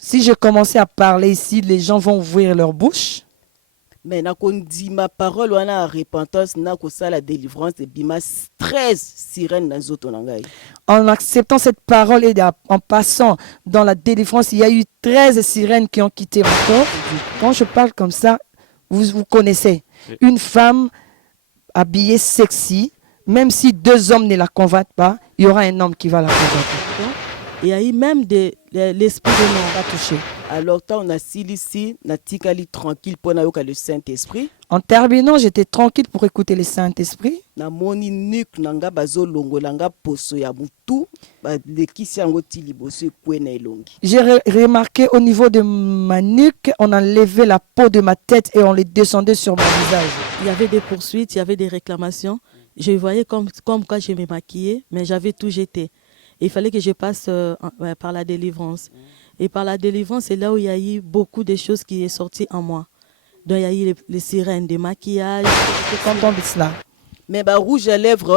Si je commençais à parler ici, les gens vont ouvrir leur bouche. Mais ma parole wana repentance na la délivrance de bima 13 sirènes dans zoto nangai. En acceptant cette parole et en passant dans la délivrance, il y a eu 13 sirènes qui ont quitté mon corps. Quand je parle comme ça, vous connaissez. Une femme habillée sexy, même si 2 hommes ne la convoitent pas, il y aura un homme qui va la convoiter. Il y a eu même l'esprit de mort va toucher. Alors, on a ici, natikali tranquille pour le Saint-Esprit. En terminant, j'étais tranquille pour écouter le Saint-Esprit. J'ai remarqué au niveau de ma nuque, on enlevait la peau de ma tête et on les descendait sur mon visage. Il y avait des poursuites, il y avait des réclamations. Je voyais comme quand je me maquillais, mais j'avais tout jeté. Il fallait que je passe par la délivrance. Et par la délivrance, c'est là où il y a eu beaucoup de choses qui sont sorties en moi. Donc il y a eu les sirènes, des maquillages. Je suis content de cela. Mais rouge à lèvres,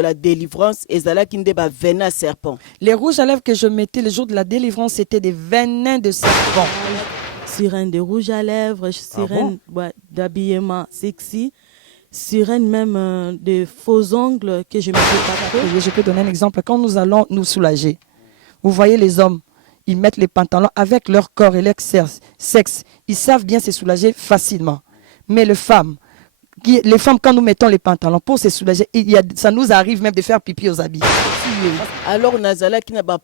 la délivrance, et venin serpent. Les rouges à lèvres que je mettais le jour de la délivrance, c'était des venins de serpent. Sirène de rouge à lèvres, sirène d'habillement sexy. Sirène même de faux ongles que je ne mettais pas trop. Je peux donner un exemple. Quand nous allons nous soulager, vous voyez les hommes, ils mettent les pantalons avec leur corps et leur sexe. Ils savent bien se soulager facilement. Mais les femmes, quand nous mettons les pantalons pour se soulager, ça nous arrive même de faire pipi aux habits. Alors,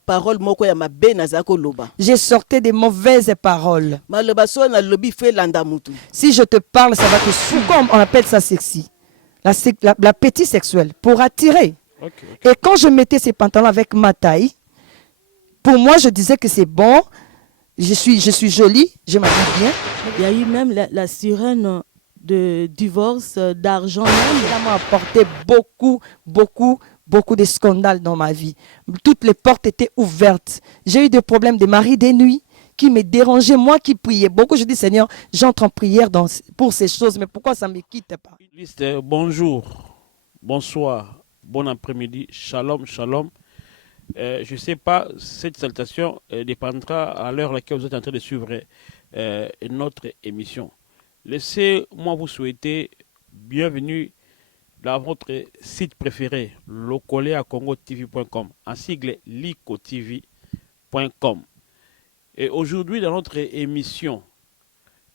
parole j'ai sorti des mauvaises paroles. Si je te parle, ça va te soulever. On appelle ça sexy. La petite sexuelle, pour attirer. Et quand je mettais ces pantalons avec ma taille, pour moi, je disais que c'est bon, je suis jolie, je m'habille bien. Il y a eu même la sirène de divorce, d'argent. Ça m'a apporté beaucoup de scandales dans ma vie. Toutes les portes étaient ouvertes. J'ai eu des problèmes de mari des nuits qui me dérangeaient. Moi qui priais beaucoup, je dis Seigneur, j'entre en prière pour ces choses, mais pourquoi ça ne me quitte pas? Bonjour, bonsoir, bon après-midi, shalom, shalom. Je ne sais pas, cette salutation dépendra à l'heure à laquelle vous êtes en train de suivre notre émission. Laissez-moi vous souhaiter bienvenue dans votre site préféré, locoleacongotv.com, en sigle licotv.com. Et aujourd'hui, dans notre émission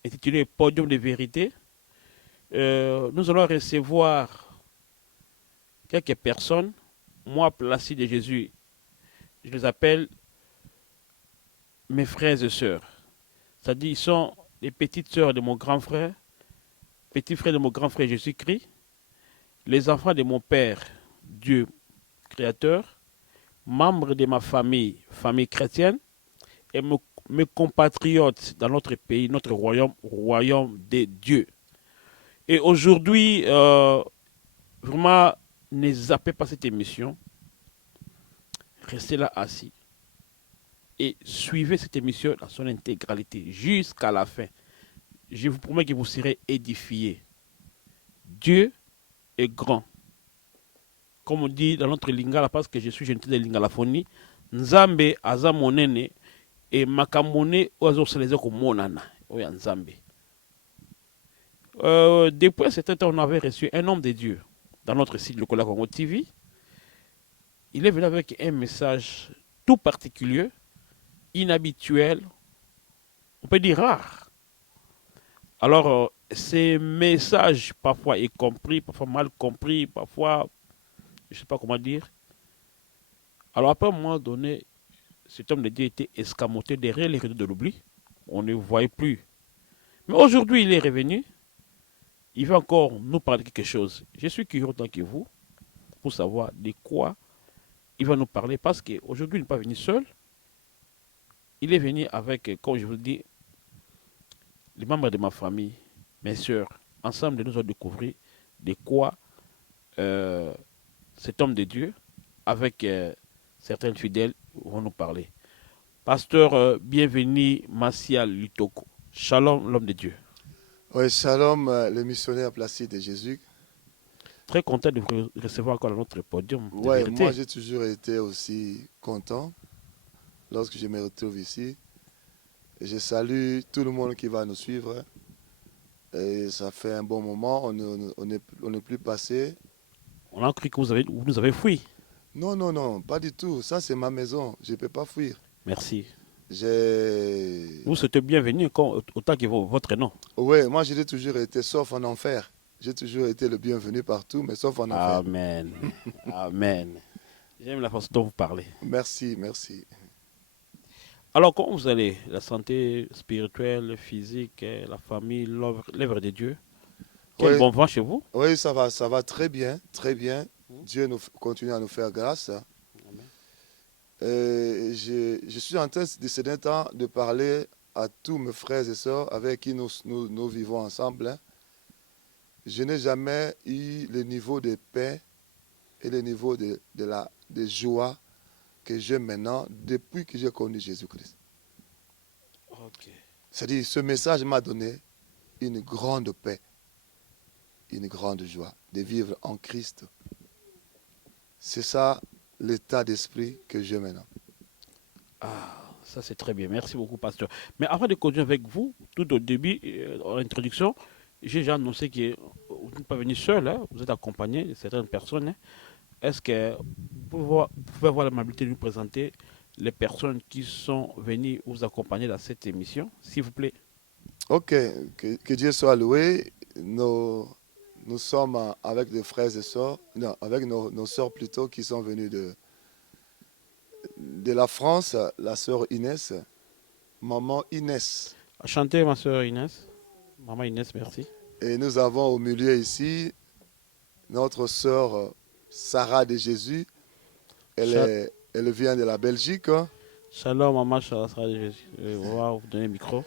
intitulée Podium de vérité, nous allons recevoir quelques personnes, moi, Placide de Jésus. Je les appelle mes frères et sœurs. C'est-à-dire, ils sont les petites sœurs de mon grand frère, petits frères de mon grand frère Jésus-Christ, les enfants de mon Père, Dieu créateur, membres de ma famille, famille chrétienne, et mes compatriotes dans notre pays, notre royaume, royaume de Dieu. Et aujourd'hui, vraiment, ne zappez pas cette émission. Restez là assis et suivez cette émission dans son intégralité jusqu'à la fin. Je vous promets que vous serez édifiés. Dieu est grand. Comme on dit dans notre lingala, parce que je suis gentil de lingalaphonie, Nzambe aza monene et makamone oiseau seleze ko monana oya Nzambe. Depuis un certain temps, on avait reçu un homme de Dieu dans notre site Lokola Congo TV. Il est venu avec un message tout particulier, inhabituel, on peut dire rare. Alors, ces messages, parfois est compris, parfois mal compris, parfois, je ne sais pas comment dire. Alors, après un moment donné, cet homme de Dieu était escamoté derrière les rideaux de l'oubli. On ne voyait plus. Mais aujourd'hui, il est revenu. Il va encore nous parler de quelque chose. Je suis curieux autant que vous pour savoir de quoi il va nous parler, parce qu'aujourd'hui, il n'est pas venu seul. Il est venu avec, comme je vous le dis, les membres de ma famille, mes soeurs. Ensemble, nous allons découvrir de quoi cet homme de Dieu, avec certains fidèles, vont nous parler. Pasteur, bienvenue, Macial Lutoko. Shalom, l'homme de Dieu. Oui, shalom, le missionnaire Placide de Jésus. Très content de vous recevoir encore à notre podium de Ouais, vérité. moi j'ai toujours été aussi content lorsque je me retrouve ici. Et je salue tout le monde qui va nous suivre. Et ça fait un bon moment, on n'est plus passé. On a cru que vous nous avez fui. Non, non, non, pas du tout. Ça, c'est ma maison. Je ne peux pas fuir. Merci. J'ai... Vous êtes bienvenu autant que votre nom. Oui, moi j'ai toujours été sauf en enfer. J'ai toujours été le bienvenu partout, mais sauf en enfer. Amen. Amen. J'aime la façon dont vous parlez. Merci, merci. Alors, comment vous allez? La santé spirituelle, physique, la famille, l'œuvre de Dieu? Quel Oui, bon vent chez vous? oui, ça va très bien, très bien. Dieu continue à nous faire grâce. Amen. Je suis en train de ces derniers temps de parler à tous mes frères et sœurs avec qui nous vivons ensemble. Hein. Je n'ai jamais eu le niveau de paix et le niveau de joie que j'ai maintenant depuis que j'ai connu Jésus-Christ. Ok. C'est-à-dire, ce message m'a donné une grande paix, une grande joie de vivre en Christ. C'est ça l'état d'esprit que j'ai maintenant. Ah, ça c'est très bien. Merci beaucoup, pasteur. Mais avant de continuer avec vous, tout au début, en introduction, j'ai déjà annoncé que vous n'êtes pas venu seul, hein, vous êtes accompagné de certaines personnes. Hein. Est-ce que vous pouvez avoir l'amabilité de nous présenter les personnes qui sont venues vous accompagner dans cette émission, s'il vous plaît? Ok, que Dieu soit loué. Nous sommes avec des frères et sœurs, non, avec nos sœurs plutôt qui sont venues de la France, la sœur Inès, maman Inès. Chantez, ma soeur Inès. Maman Inès, merci. Et nous avons au milieu ici notre sœur Sarah de Jésus. Elle vient de la Belgique. Hein. Shalom, maman Sarah de Jésus. On va vous donner le micro.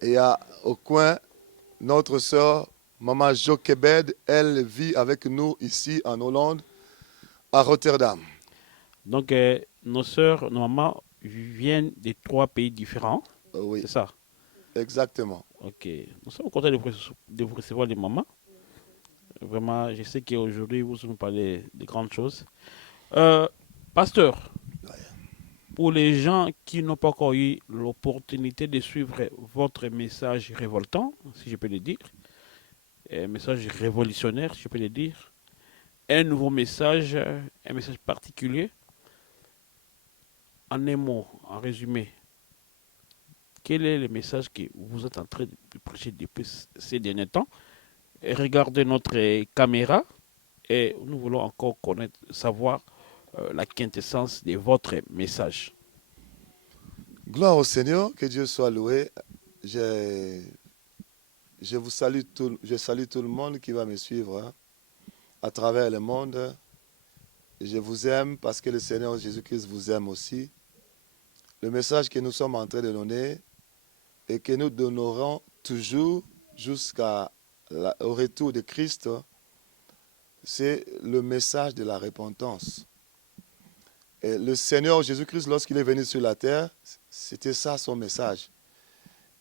Et au coin, notre sœur, maman Jochebed, elle vit avec nous ici en Hollande, à Rotterdam. Donc, nos sœurs, nos mamans viennent de 3 pays différents. Oui, C'est ça? exactement. Ok. Nous sommes contents de vous recevoir, les mamans. Vraiment, je sais qu'aujourd'hui, vous nous parlez de grandes choses. Pasteur, pour les gens qui n'ont pas encore eu l'opportunité de suivre votre message révoltant, si je peux le dire, un message révolutionnaire, si je peux le dire, un nouveau message, un message particulier, en un mot, en résumé, quel est le message que vous êtes en train de prêcher depuis ces derniers temps? Et regardez notre caméra et nous voulons encore savoir la quintessence de votre message. Gloire au Seigneur, que Dieu soit loué. Je salue tout le monde qui va me suivre hein, à travers le monde. Je vous aime parce que le Seigneur Jésus-Christ vous aime aussi. Le message que nous sommes en train de donner et que nous donnerons toujours jusqu'au retour de Christ, c'est le message de la repentance. Et le Seigneur Jésus-Christ, lorsqu'il est venu sur la terre, c'était ça son message.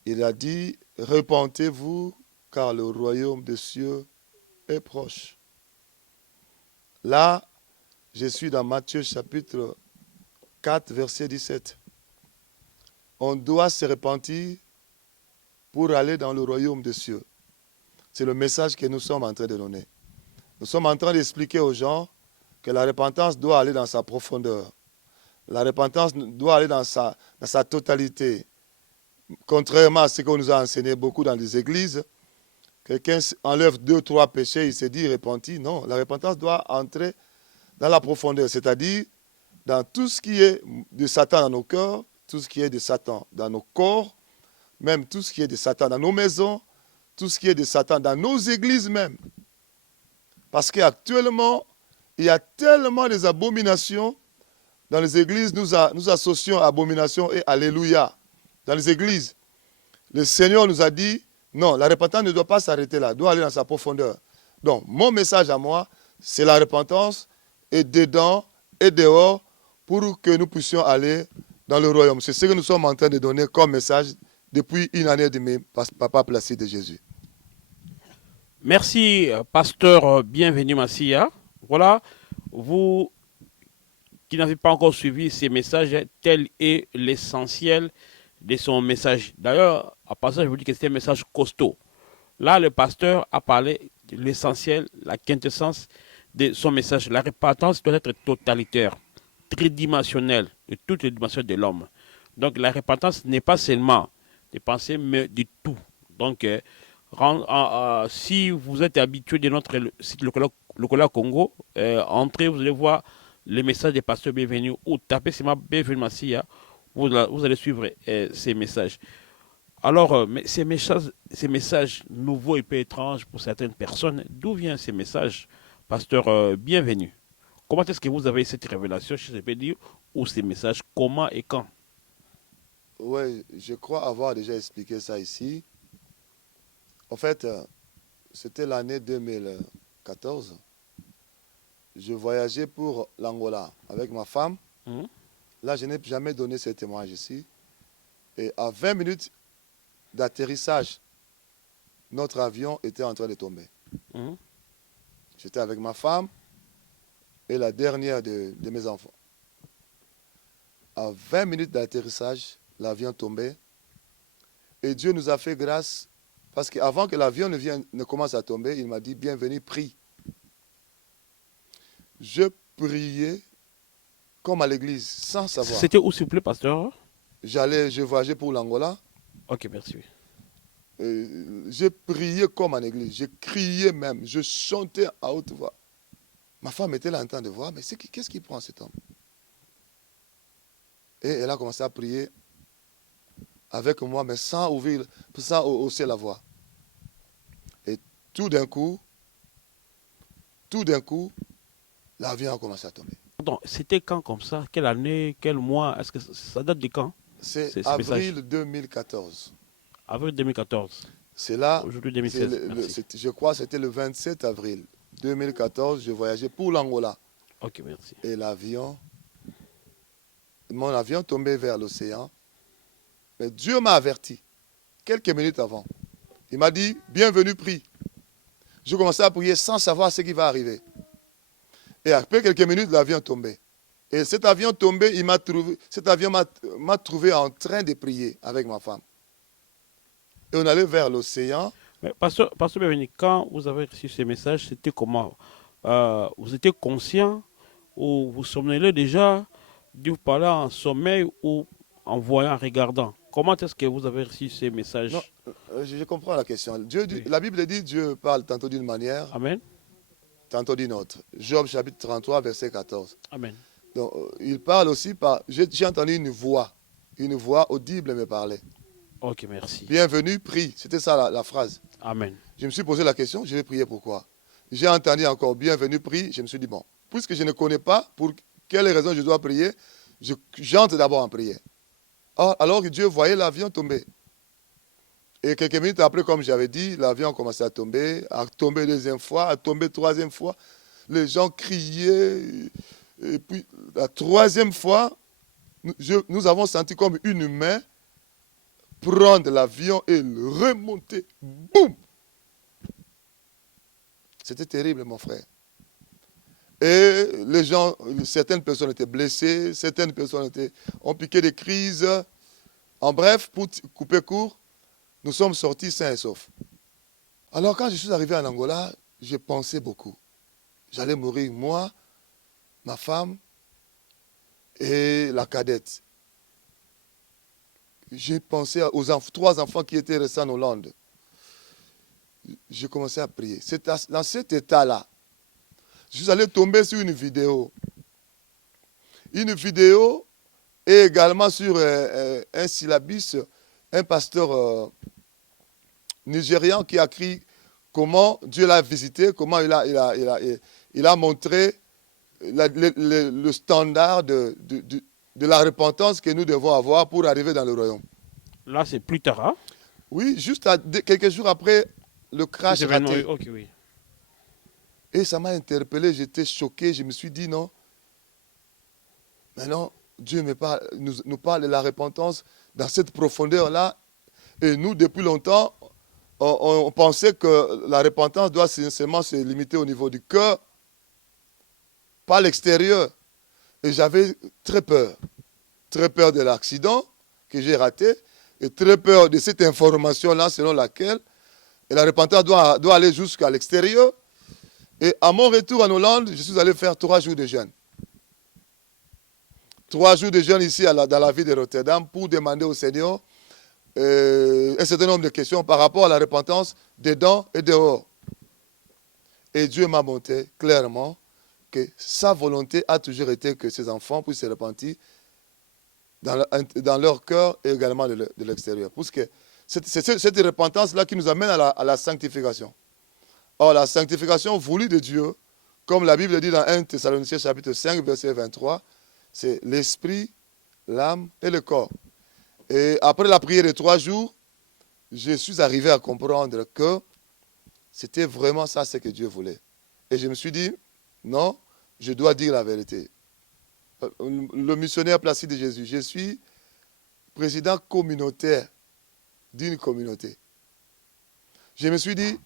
Il a dit, repentez-vous car le royaume des cieux est proche. Là, je suis dans Matthieu chapitre 4, verset 17. On doit se repentir pour aller dans le royaume des cieux. C'est le message que nous sommes en train de donner. Nous sommes en train d'expliquer aux gens que la repentance doit aller dans sa profondeur. La repentance doit aller dans sa totalité. Contrairement à ce qu'on nous a enseigné beaucoup dans les églises, quelqu'un enlève 2 ou 3 péchés, il se dit repenti. Non, la repentance doit entrer dans la profondeur, c'est-à-dire dans tout ce qui est de Satan dans nos cœurs, tout ce qui est de Satan dans nos corps, même tout ce qui est de Satan dans nos maisons, tout ce qui est de Satan dans nos églises même. Parce qu'actuellement, il y a tellement des abominations dans les églises, nous associons abomination et alléluia. Dans les églises, le Seigneur nous a dit, non, la repentance ne doit pas s'arrêter là, doit aller dans sa profondeur. Donc, mon message à moi, c'est la repentance, et dedans et dehors, pour que nous puissions aller dans le royaume. C'est ce que nous sommes en train de donner comme message depuis une année de mes papa Placide de Jésus. Merci, pasteur Bienvenu Massia. Voilà, vous qui n'avez pas encore suivi ces messages, tel est l'essentiel de son message. D'ailleurs, à passage, je vous dis que c'était un message costaud. Là, le pasteur a parlé de l'essentiel, la quintessence de son message. La repentance doit être totalitaire, tridimensionnelle, de toutes les dimensions de l'homme. Donc, la repentance n'est pas seulement des pensées, mais de tout. Donc, si vous êtes habitué de notre site Lokola Congo, entrez, vous allez voir les messages des pasteurs bienvenus ou tapez seulement Bienvenue Massia, vous allez suivre ces messages. Alors, mais ces messages nouveaux et peu étranges pour certaines personnes, d'où viennent ces messages, pasteur Bienvenu? Comment est-ce que vous avez cette révélation, je peux dire, ou ces messages, comment et quand? Oui, je crois avoir déjà expliqué ça ici. En fait, c'était l'année 2014. Je voyageais pour l'Angola avec ma femme. Mhm. Là, je n'ai jamais donné ce témoignage ici. Et à 20 minutes d'atterrissage, notre avion était en train de tomber. Mhm. J'étais avec ma femme et la dernière de mes enfants. À 20 minutes d'atterrissage, l'avion tombait. Et Dieu nous a fait grâce parce qu'avant que l'avion ne commence à tomber, il m'a dit, bienvenue, prie. Je priais comme à l'église, sans savoir. C'était où, s'il vous plaît, pasteur? Je voyageais pour l'Angola. Ok, merci. Je priais comme en église. Je criais même. Je chantais à haute voix. Ma femme était là en train de voir, mais qu'est-ce qui prend cet homme? Et elle a commencé à prier avec moi, mais sans hausser la voix. Et tout d'un coup, l'avion a commencé à tomber. Pardon, c'était quand comme ça? Quelle année? Quel mois? Est-ce que ça date de quand? C'est Ce avril message? 2014. Avril 2014. C'est là, Aujourd'hui 2016. Merci. je crois que c'était le 27 avril 2014. Je voyageais pour l'Angola. Ok, merci. Et mon avion tombait vers l'océan. Mais Dieu m'a averti quelques minutes avant. Il m'a dit, bienvenue, prie. Je commençais à prier sans savoir ce qui va arriver. Et après quelques minutes, l'avion tombait. Et cet avion tombé, cet avion m'a trouvé en train de prier avec ma femme. Et on allait vers l'océan. Mais pasteur Bienvenu, quand vous avez reçu ces messages, c'était comment? Vous étiez conscient ou vous somnolez déjà? Dieu vous parlait en sommeil ou en voyant, en regardant? Comment est-ce que vous avez reçu ces messages? Non, je comprends la question. Oui. La Bible dit Dieu parle tantôt d'une manière, Amen. tantôt d'une autre. Job chapitre 33, verset 14. Amen. Donc, il parle aussi par... J'ai entendu une voix audible me parler. Ok, merci. Bienvenue, prie. C'était ça la phrase. Amen. Je me suis posé la question, je vais prier pourquoi. J'ai entendu encore bienvenue, prie. Je me suis dit, bon, puisque je ne connais pas pour quelle raison je dois prier, j'entre d'abord en prière. Alors que Dieu voyait l'avion tomber. Et quelques minutes après, comme j'avais dit, l'avion a commencé à tomber deuxième fois, à tomber troisième fois. Les gens criaient. Et puis, la troisième fois, nous avons senti comme une main prendre l'avion et le remonter. Boum! C'était terrible, mon frère. Et les gens, certaines personnes étaient blessées, certaines personnes ont piqué des crises. En bref, pour couper court, nous sommes sortis sains et saufs. Alors quand je suis arrivé en Angola, j'ai pensé beaucoup. J'allais mourir, moi, ma femme et la cadette. J'ai pensé aux trois enfants qui étaient restés en Hollande. J'ai commencé à prier. C'est dans cet état-là, je suis allé tomber sur une vidéo. Une vidéo et également sur un syllabus, un pasteur nigérian qui a écrit comment Dieu l'a visité, comment il a montré le standard de la repentance que nous devons avoir pour arriver dans le royaume. Là, c'est plus tard, hein? Oui, juste quelques jours après le crash raté. Ok, oui. Et ça m'a interpellé, j'étais choqué, je me suis dit non. Maintenant, Dieu nous parle de la repentance dans cette profondeur-là. Et nous, depuis longtemps, on pensait que la repentance doit seulement se limiter au niveau du cœur, pas l'extérieur. Et j'avais très peur de l'accident que j'ai raté, et très peur de cette information-là selon laquelle la repentance doit aller jusqu'à l'extérieur. Et à mon retour en Hollande, je suis allé faire 3 jours de jeûne. 3 jours de jeûne ici dans la ville de Rotterdam pour demander au Seigneur un certain nombre de questions par rapport à la repentance dedans et dehors. Et Dieu m'a montré clairement que sa volonté a toujours été que ses enfants puissent se repentir dans leur cœur et également de l'extérieur. Parce que c'est cette repentance-là qui nous amène à la sanctification. Or, la sanctification voulue de Dieu, comme la Bible dit dans 1 Thessaloniciens chapitre 5, verset 23, c'est l'esprit, l'âme et le corps. Et après la prière de 3 jours, je suis arrivé à comprendre que c'était vraiment ça ce que Dieu voulait. Et je me suis dit, non, je dois dire la vérité. Le missionnaire Placide de Jésus, je suis président communautaire d'une communauté. Je me suis dit,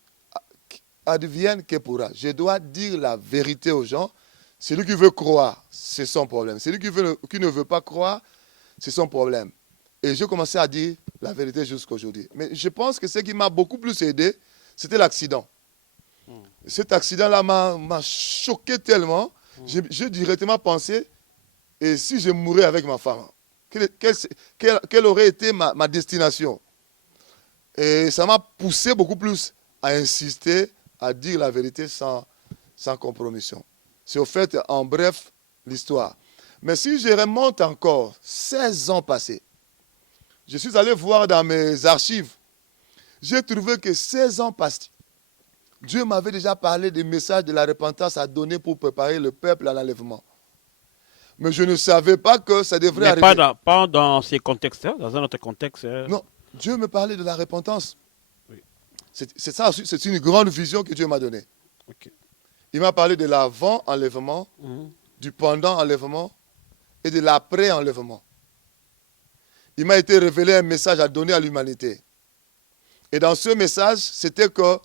advienne que pourra. Je dois dire la vérité aux gens. Celui qui veut croire, c'est son problème. Celui qui ne veut pas croire, c'est son problème. Et j'ai commencé à dire la vérité jusqu'à aujourd'hui. Mais je pense que ce qui m'a beaucoup plus aidé, c'était l'accident. Cet accident-là m'a choqué tellement. J'ai directement pensé, et si je mourais avec ma femme, quelle aurait été ma destination? Et ça m'a poussé beaucoup plus à insister, à dire la vérité sans compromission. C'est au fait, en bref, l'histoire. Mais si je remonte encore 16 ans passés, je suis allé voir dans mes archives, j'ai trouvé que 16 ans passés, Dieu m'avait déjà parlé des messages de la repentance à donner pour préparer le peuple à l'enlèvement. Mais je ne savais pas que ça devrait arriver. Pas dans ces contextes, dans un autre contexte. Non, Dieu me parlait de la repentance. Oui. C'est ça, c'est une grande vision que Dieu m'a donnée. Okay. Il m'a parlé de l'avant-enlèvement, du pendant-enlèvement et de l'après-enlèvement. Il m'a été révélé un message à donner à l'humanité. Et dans ce message, c'était que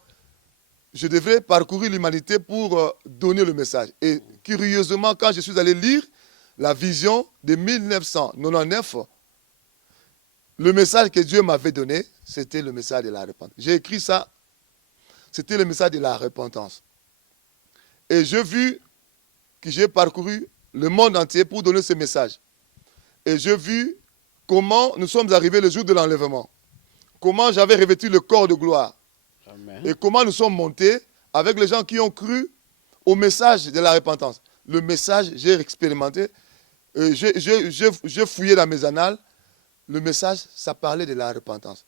je devrais parcourir l'humanité pour donner le message. Et curieusement, quand je suis allé lire la vision de 1999, le message que Dieu m'avait donné, c'était le message de la repentance. J'ai écrit ça, c'était le message de la repentance. Et j'ai vu que j'ai parcouru le monde entier pour donner ce message. Et j'ai vu comment nous sommes arrivés le jour de l'enlèvement. Comment j'avais revêtu le corps de gloire. Amen. Et comment nous sommes montés avec les gens qui ont cru au message de la repentance. Le message, j'ai expérimenté, j'ai fouillé dans mes annales. Le message, ça parlait de la repentance.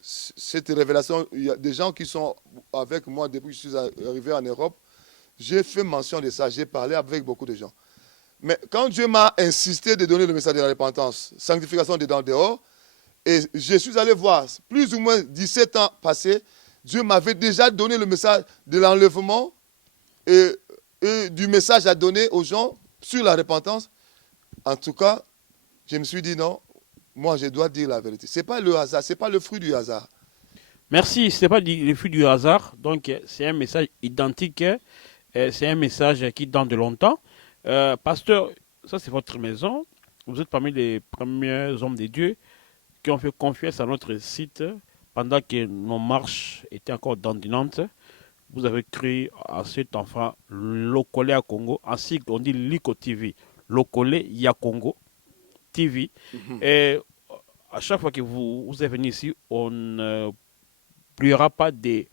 Cette révélation, il y a des gens qui sont avec moi depuis que je suis arrivé en Europe. J'ai fait mention de ça, j'ai parlé avec beaucoup de gens. Mais quand Dieu m'a insisté de donner le message de la repentance, sanctification dedans dehors, et je suis allé voir, plus ou moins 17 ans passés, Dieu m'avait déjà donné le message de l'enlèvement et du message à donner aux gens sur la repentance. En tout cas, je me suis dit non, moi je dois dire la vérité. Ce n'est pas le hasard, ce n'est pas le fruit du hasard. Merci, ce n'est pas le fruit du hasard, donc c'est un message identique, c'est un message qui date de longtemps. Pasteur, ça c'est votre maison, vous êtes parmi les premiers hommes de Dieu qui ont fait confiance à notre site pendant que nos marches étaient encore dandinantes. Vous avez créé à cet enfant Lokole à Congo, ainsi qu'on dit Liko TV, Lokole ya Congo TV. Et à chaque fois que vous êtes venu ici, on ne pliera pas de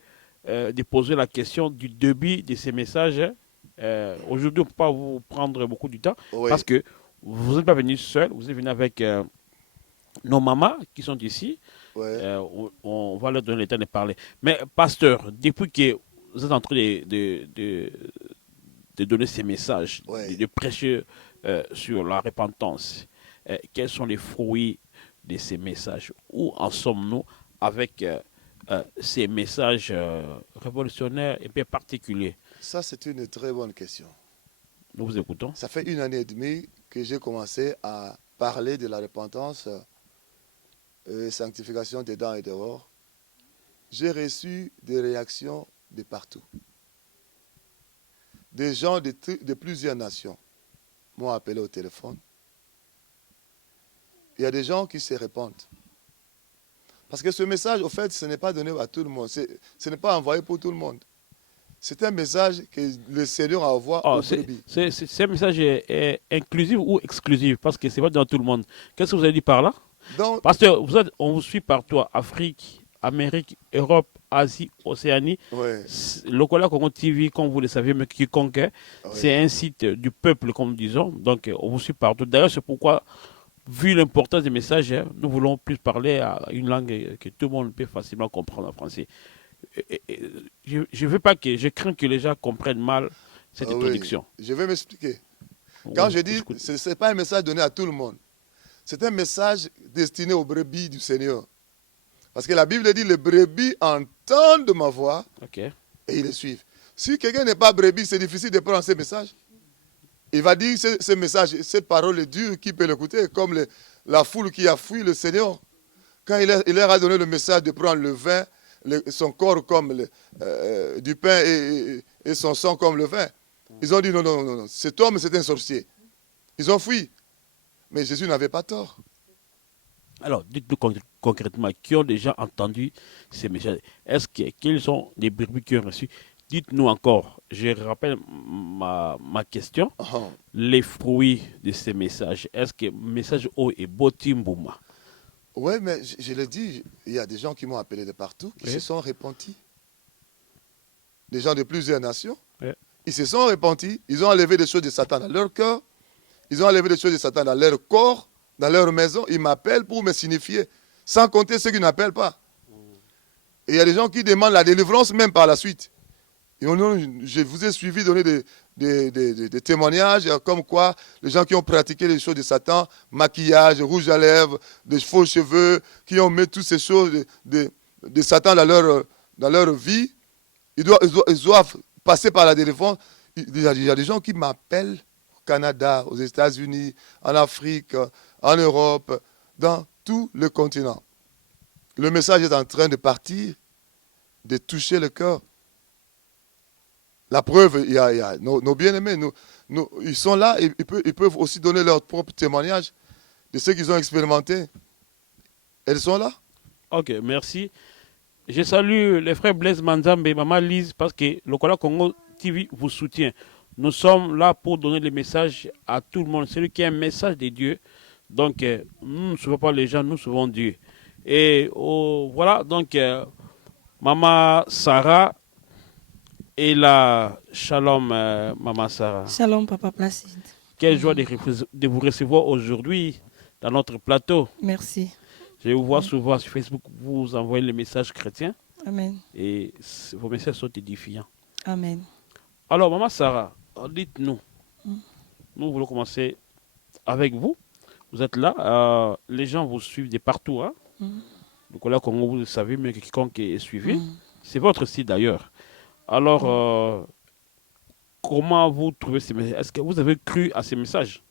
poser la question du début de ces messages. Aujourd'hui, on ne peut pas vous prendre beaucoup de temps parce que vous n'êtes pas venu seul, vous êtes venu avec nos mamans qui sont ici. On va leur donner le temps de parler. Mais pasteur, depuis que vous êtes en train de donner ces messages, de prêcher sur la repentance, quels sont les fruits de ces messages? Où en sommes-nous avec ces messages révolutionnaires et bien particuliers? Ça, c'est une très bonne question. Nous vous écoutons. Ça fait 1 année et demie que j'ai commencé à parler de la repentance et sanctification dedans et dehors. j'ai reçu des réactions de partout. Des gens de plusieurs nations m'ont appelé au téléphone. Il y a des gens qui se répondent. Parce que ce message, au fait, ce n'est pas donné à tout le monde. Ce n'est pas envoyé pour tout le monde. C'est un message que le Seigneur envoie aux brebis. Ce message est inclusif ou exclusif? Parce que ce n'est pas dans tout le monde. Qu'est-ce que vous avez dit par là? Donc, Parce que on vous suit partout, Afrique, Amérique, Europe, Asie, Océanie. ouais, Lokola Congo TV, comme vous le savez, mais quiconque, ouais. c'est un site du peuple, comme nous disons. Donc, on vous suit partout. D'ailleurs, c'est pourquoi, vu l'importance des messages, nous voulons plus parler à une langue que tout le monde peut facilement comprendre en français. Je veux pas que, je crains que les gens comprennent mal cette Oui, introduction. je vais m'expliquer. Quand je dis, Écoute. ce n'est pas un message donné à tout le monde. C'est un message destiné aux brebis du Seigneur. Parce que la Bible dit, les brebis entendent ma voix Ok. et ils le suivent. Si quelqu'un n'est pas brebis, c'est difficile de prendre ce message. Il va dire ce message, cette parole est dure, qui peut l'écouter, comme la foule qui a fui le Seigneur. Quand il leur a donné le message de prendre le vin, son corps comme du pain et son sang comme le vin, ils ont dit non, non, non, non, cet homme c'est un sorcier. Ils ont fui. Mais Jésus n'avait pas tort. Alors, dites-nous concrètement, qui ont déjà entendu ces messages? Quels sont les brebis qui ont reçu? Dites-nous encore, je rappelle ma question, Oh. les fruits de ces messages. Est-ce que message O est Botimbouma? Oui, mais je le dis, il y a des gens qui m'ont appelé de partout, qui Oui. se sont repentis. Des gens de plusieurs nations. Oui. Ils se sont repentis, ils ont enlevé des choses de Satan dans leur cœur, ils ont enlevé des choses de Satan dans leur corps, dans leur maison. Ils m'appellent pour me signifier, sans compter ceux qui n'appellent pas. Et il y a des gens qui demandent la délivrance même par la suite. Et je vous ai suivi donner des témoignages comme quoi les gens qui ont pratiqué les choses de Satan, maquillage, rouge à lèvres, des faux cheveux, qui ont mis toutes ces choses de Satan dans leur vie, ils doivent passer par la délivrance. Il y a des gens qui m'appellent au Canada, aux États-Unis, en Afrique, en Europe, dans tout le continent. Le message est en train de partir, de toucher le cœur. La preuve, il y a nos bien-aimés, ils sont là, et ils peuvent aussi donner leur propre témoignage de ce qu'ils ont expérimenté. Elles sont là. Ok, merci. Je salue les frères Blaise Manzambe et Maman Lise parce que Lokola Congo TV vous soutient. Nous sommes là pour donner les messages à tout le monde. Celui qui a un message de Dieu. Donc, nous ne sauvons pas les gens, nous sauvons Dieu. Et voilà, donc, Maman Sarah et la Shalom, Maman Sarah. Shalom, Papa Placide. Quelle joie de vous recevoir aujourd'hui dans notre plateau. Merci. Je vous vois souvent sur Facebook, vous envoyez les messages chrétiens Amen. et vos messages sont édifiants. Amen. Alors, Maman Sarah, dites-nous, nous voulons commencer avec vous. Vous êtes là, les gens vous suivent de partout. Hein? Donc là, comme vous le savez, mais quiconque est suivi, c'est votre site d'ailleurs. Alors, comment vous trouvez ces messages? Est-ce que vous avez cru à ces messages?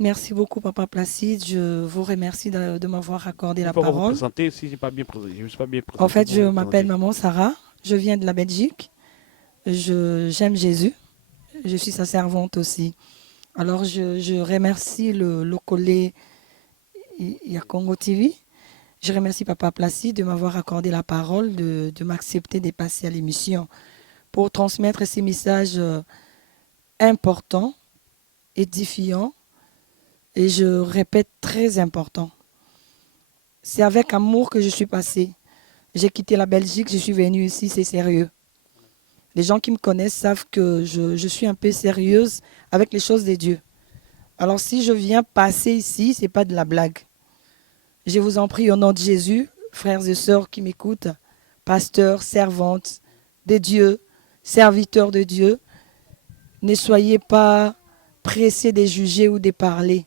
Merci beaucoup, Papa Placide. Je vous remercie de m'avoir accordé la Vous pouvez vous parole. présenter si je ne suis pas bien présenté. En fait, je m'appelle Maman Sarah. Je viens de la Belgique. J'aime Jésus. Je suis sa servante aussi. Alors, je remercie le Lokolé Congo TV. Je remercie Papa Placide de m'avoir accordé la parole, de m'accepter de passer à l'émission pour transmettre ces messages importants, édifiants et je répète, très importants. C'est avec amour que je suis passée. J'ai quitté la Belgique, je suis venue ici, c'est sérieux. Les gens qui me connaissent savent que je suis un peu sérieuse avec les choses de Dieu. Alors si je viens passer ici, ce n'est pas de la blague. Je vous en prie au nom de Jésus, frères et sœurs qui m'écoutent, pasteurs, servantes de Dieu, serviteurs de Dieu, ne soyez pas pressés de juger ou de parler.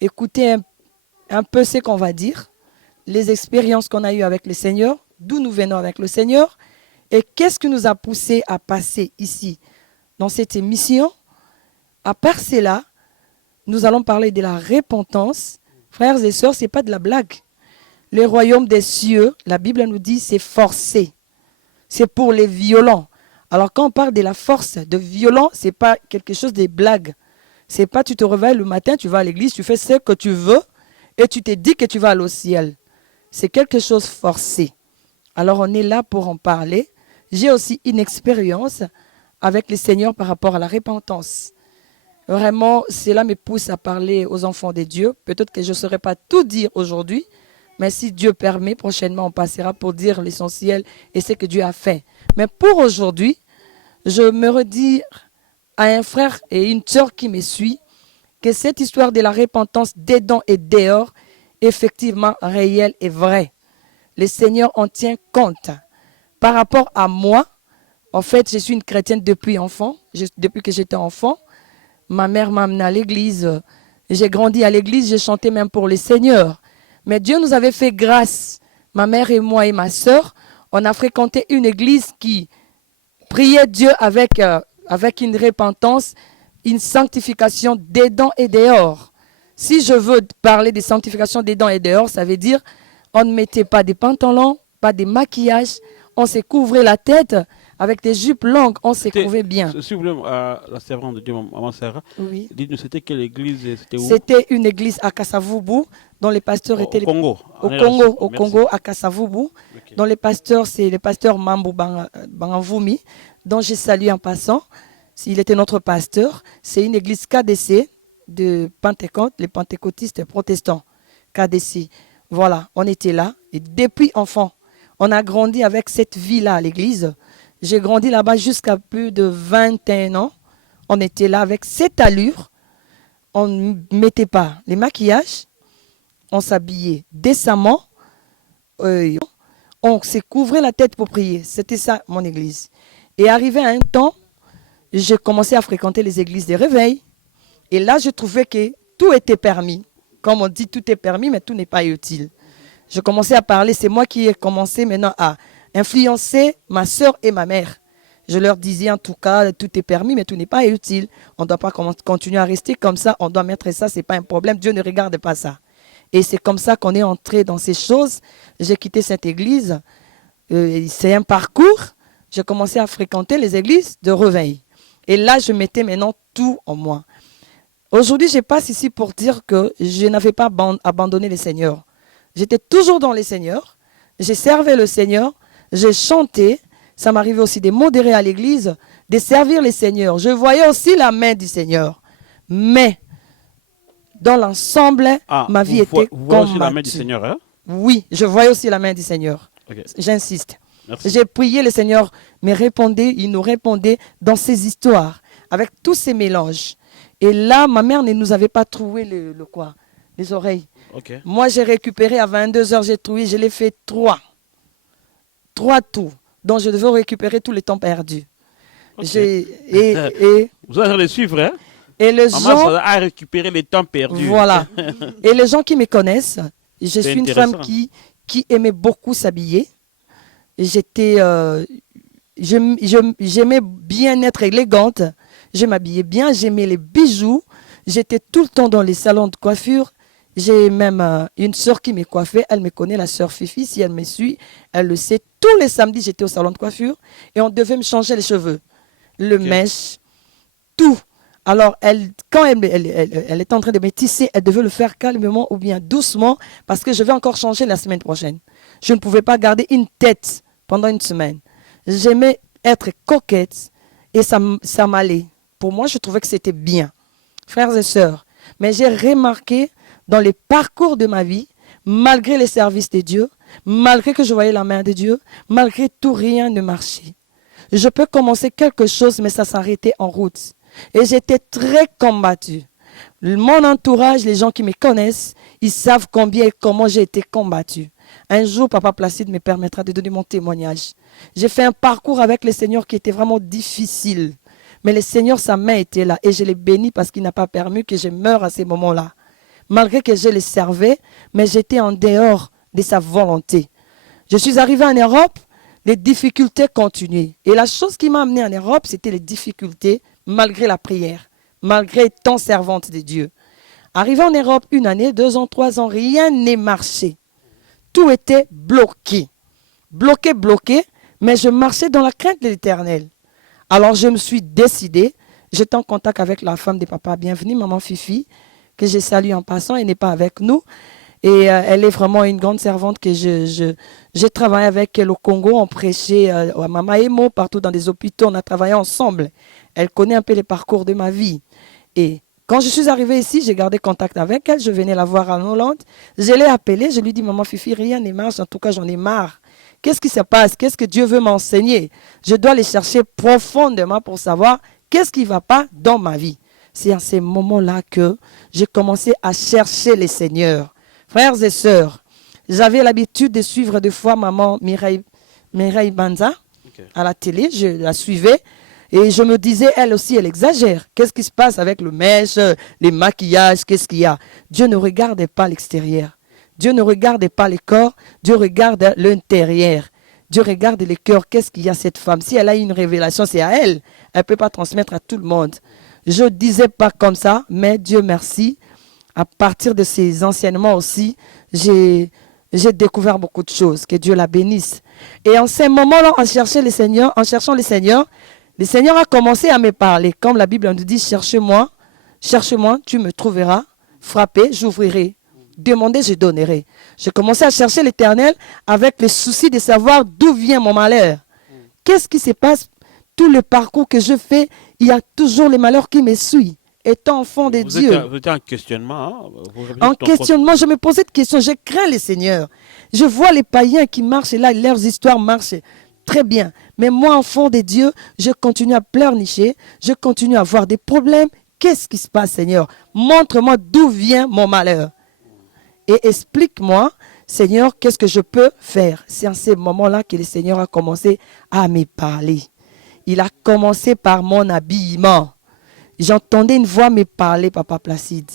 Écoutez un peu ce qu'on va dire, les expériences qu'on a eues avec le Seigneur, d'où nous venons avec le Seigneur, et qu'est-ce qui nous a poussé à passer ici, dans cette émission. À part cela, nous allons parler de la repentance. Frères et sœurs, ce n'est pas de la blague. Le royaume des cieux, la Bible nous dit, c'est forcé. C'est pour les violents. Alors quand on parle de la force, de violent, ce n'est pas quelque chose de blague. Ce n'est pas tu te réveilles le matin, tu vas à l'église, tu fais ce que tu veux et tu te dis que tu vas aller au ciel. C'est quelque chose forcé. Alors on est là pour en parler. J'ai aussi une expérience avec le Seigneur par rapport à la repentance. Vraiment, cela me pousse à parler aux enfants de Dieu. Peut-être que je ne saurais pas tout dire aujourd'hui, mais si Dieu permet, prochainement on passera pour dire l'essentiel et ce que Dieu a fait. Mais pour aujourd'hui, je me redis à un frère et une sœur qui me suit que cette histoire de la repentance dedans et dehors, effectivement réelle et vraie. Le Seigneur en tient compte. Par rapport à moi, en fait, je suis une chrétienne depuis enfant, depuis que j'étais enfant. Ma mère m'a amenée à l'église. J'ai grandi à l'église, j'ai chanté même pour le Seigneur. Mais Dieu nous avait fait grâce. Ma mère et moi et ma sœur, on a fréquenté une église qui priait Dieu avec une repentance, une sanctification dedans et dehors. Si je veux parler de sanctification dedans et dehors, ça veut dire on ne mettait pas des pantalons, pas de maquillage, on s'est couvrait la tête avec des jupes longues, on s'est couvrait bien. S'il vous plaît, la servante de Dieu, maman Sarah, Oui. dites-nous, c'était quelle église? C'était où? C'était une église à Kassavubu, dont les pasteurs étaient... Congo. Au Congo, à Kassavubu, dont les pasteurs, c'est le pasteur Mambo Banganvumi, dont j'ai salué en passant. Il était notre pasteur. C'est une église KDC de Pentecôte, les pentecôtistes protestants. KDC. Voilà, on était là. Et depuis enfant, on a grandi avec cette vie-là à l'église. J'ai grandi là-bas jusqu'à plus de 21 ans. On était là avec cette allure. On ne mettait pas les maquillages. On s'habillait décemment. On s'est couvert la tête pour prier. C'était ça, mon église. Et arrivé à un temps, j'ai commencé à fréquenter les églises de réveil. Et là, je trouvais que tout était permis. Comme on dit, tout est permis, mais tout n'est pas utile. Je commençais à parler. C'est moi qui ai commencé maintenant à influencer ma soeur et ma mère. Je leur disais en tout cas, tout est permis, mais tout n'est pas utile. On ne doit pas continuer à rester comme ça. On doit mettre ça, ce n'est pas un problème. Dieu ne regarde pas ça. Et c'est comme ça qu'on est entré dans ces choses. J'ai quitté cette église. C'est un parcours. J'ai commencé à fréquenter les églises de réveil. Et là, je mettais maintenant tout en moi. Aujourd'hui, je passe ici pour dire que je n'avais pas abandonné le Seigneur. J'étais toujours dans le Seigneur. J'ai servi le Seigneur. J'ai chanté. Ça m'arrivait aussi de modérer à l'église, de servir le Seigneur. Je voyais aussi la main du Seigneur. Mais, dans l'ensemble, ma vie était vous voyez aussi la main du Seigneur, hein? Oui, je voyais aussi la main du Seigneur. Okay. J'insiste. J'ai prié le Seigneur, mais il nous répondait dans ces histoires, avec tous ces mélanges. Et là, ma mère ne nous avait pas trouvé les oreilles. Okay. Moi, j'ai récupéré à 22h, j'ai trouvé, je l'ai fait 3 tours. Donc, je devais récupérer tout le temps perdu. Okay. Vous allez les suivre, hein? Et les gens a récupéré les temps perdus. Voilà. Et les gens qui me connaissent, je suis une femme qui aimait beaucoup s'habiller. J'aimais bien être élégante. Je m'habillais bien, j'aimais les bijoux. J'étais tout le temps dans les salons de coiffure. J'ai même une sœur qui me coiffait. Elle me connaît, la sœur Fifi. Si elle me suit, elle le sait. Tous les samedis, j'étais au salon de coiffure. Et on devait me changer les cheveux. Le mèche, tout. Alors, quand elle est en train de me tisser, elle devait le faire calmement ou bien doucement parce que je vais encore changer la semaine prochaine. Je ne pouvais pas garder une tête pendant une semaine. J'aimais être coquette et ça m'allait. Pour moi, je trouvais que c'était bien. Frères et sœurs, mais j'ai remarqué dans les parcours de ma vie, malgré les services de Dieu, malgré que je voyais la main de Dieu, malgré tout, rien ne marchait. Je peux commencer quelque chose, mais ça s'arrêtait en route. Et j'étais très combattue. Mon entourage, les gens qui me connaissent, ils savent combien et comment j'ai été combattue. Un jour, Papa Placide me permettra de donner mon témoignage. J'ai fait un parcours avec le Seigneur qui était vraiment difficile. Mais le Seigneur, sa main était là et je l'ai béni parce qu'il n'a pas permis que je meure à ces moments-là. Malgré que je le servais, mais j'étais en dehors de sa volonté. Je suis arrivée en Europe, les difficultés continuaient. Et la chose qui m'a amenée en Europe, c'était les difficultés malgré la prière, malgré tant servante de Dieu. Arrivé en Europe, 1 année, 2 ans, 3 ans, rien n'est marché. tout était bloqué. Bloqué, mais je marchais dans la crainte de l'Éternel. Alors je me suis décidé, j'étais en contact avec la femme de papa Bienvenue, maman Fifi, que je salue en passant, elle n'est pas avec nous. Et elle est vraiment une grande servante que j'ai travaillé avec elle au Congo, on prêchait à Mama Emo, partout dans des hôpitaux, on a travaillé ensemble. Elle connaît un peu les parcours de ma vie. Et quand je suis arrivée ici, j'ai gardé contact avec elle, je venais la voir en Hollande, je l'ai appelée, je lui ai dit, maman Fifi, rien ne marche, en tout cas j'en ai marre. Qu'est-ce qui se passe? Qu'est-ce que Dieu veut m'enseigner? Je dois aller chercher profondément pour savoir qu'est-ce qui ne va pas dans ma vie. C'est à ces moments-là que j'ai commencé à chercher le Seigneur. Frères et sœurs, j'avais l'habitude de suivre des fois maman Mireille Banza à la télé, je la suivais et je me disais, elle aussi, elle exagère. Qu'est-ce qui se passe avec le mèche, les maquillages, qu'est-ce qu'il y a? Dieu ne regardait pas l'extérieur. Dieu ne regarde pas les corps, Dieu regarde l'intérieur. Dieu regarde les cœurs, qu'est-ce qu'il y a cette femme? Si elle a une révélation, c'est à elle. Elle ne peut pas transmettre à tout le monde. Je ne disais pas comme ça, mais Dieu merci. À partir de ces enseignements aussi, j'ai découvert beaucoup de choses. Que Dieu la bénisse. Et en ces moments-là, en cherchant le Seigneur, le Seigneur a commencé à me parler. Comme la Bible nous dit, cherche-moi, tu me trouveras. Frappez, j'ouvrirai. Demandez, je donnerai. J'ai commencé à chercher l'Éternel avec le souci de savoir d'où vient mon malheur. Qu'est-ce qui se passe? Tout le parcours que je fais, il y a toujours les malheurs qui me suivent. Étant enfant de Dieu. Vous étiez en questionnement. En questionnement, je me posais de questions. Je crains le Seigneur. Je vois les païens qui marchent là, leurs histoires marchent très bien. Mais moi, enfant de Dieu, je continue à pleurnicher. Je continue à avoir des problèmes. Qu'est-ce qui se passe, Seigneur? Montre-moi d'où vient mon malheur. Et explique-moi, Seigneur, qu'est-ce que je peux faire? C'est en ces moments-là que le Seigneur a commencé à me parler. Il a commencé par mon habillement. J'entendais une voix me parler, Papa Placide.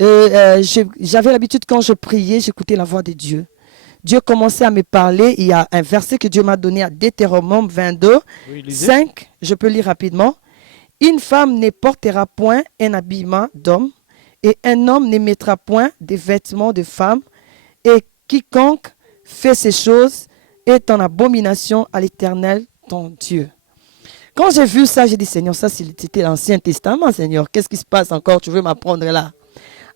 J'avais l'habitude, quand je priais, j'écoutais la voix de Dieu. Dieu commençait à me parler. Il y a un verset que Dieu m'a donné à Deutéronome 22, 5. Je peux lire rapidement. Une femme ne portera point un habillement d'homme, et un homme ne mettra point des vêtements de femme, et quiconque fait ces choses est en abomination à l'Éternel, ton Dieu. Quand j'ai vu ça, j'ai dit, Seigneur, ça c'était l'Ancien Testament, Seigneur. Qu'est-ce qui se passe encore? Tu veux m'apprendre là?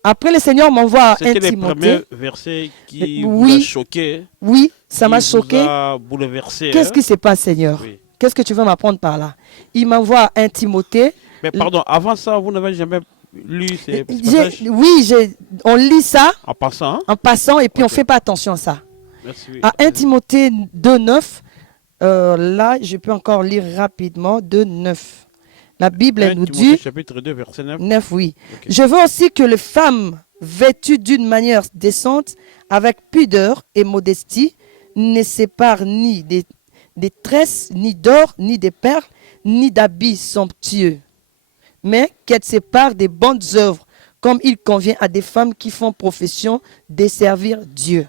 Après, le Seigneur m'envoie à C'était les Timothée. premiers versets qui vous a choqué. Oui, ça m'a choqué. Vous a bouleversé. Qu'est-ce qui se passe, Seigneur? Oui. Qu'est-ce que tu veux m'apprendre par là? Il m'envoie à 1 Timothée. Mais pardon, avant ça, vous n'avez jamais lu ces passages? Oui, on lit ça En passant. Hein? en passant et puis on ne Ok. fait pas attention à ça. Merci, oui. À 1 Timothée 2,9, là, je peux encore lire rapidement 2,9. La Bible 1 nous Timothée, dit, chapitre 2, verset 9. 9, oui. Ok. Je veux aussi que les femmes vêtues d'une manière décente, avec pudeur et modestie, ne séparent ni des tresses, ni d'or, ni des perles, ni d'habits somptueux, mais qu'elles séparent des bonnes œuvres, comme il convient à des femmes qui font profession de servir Dieu.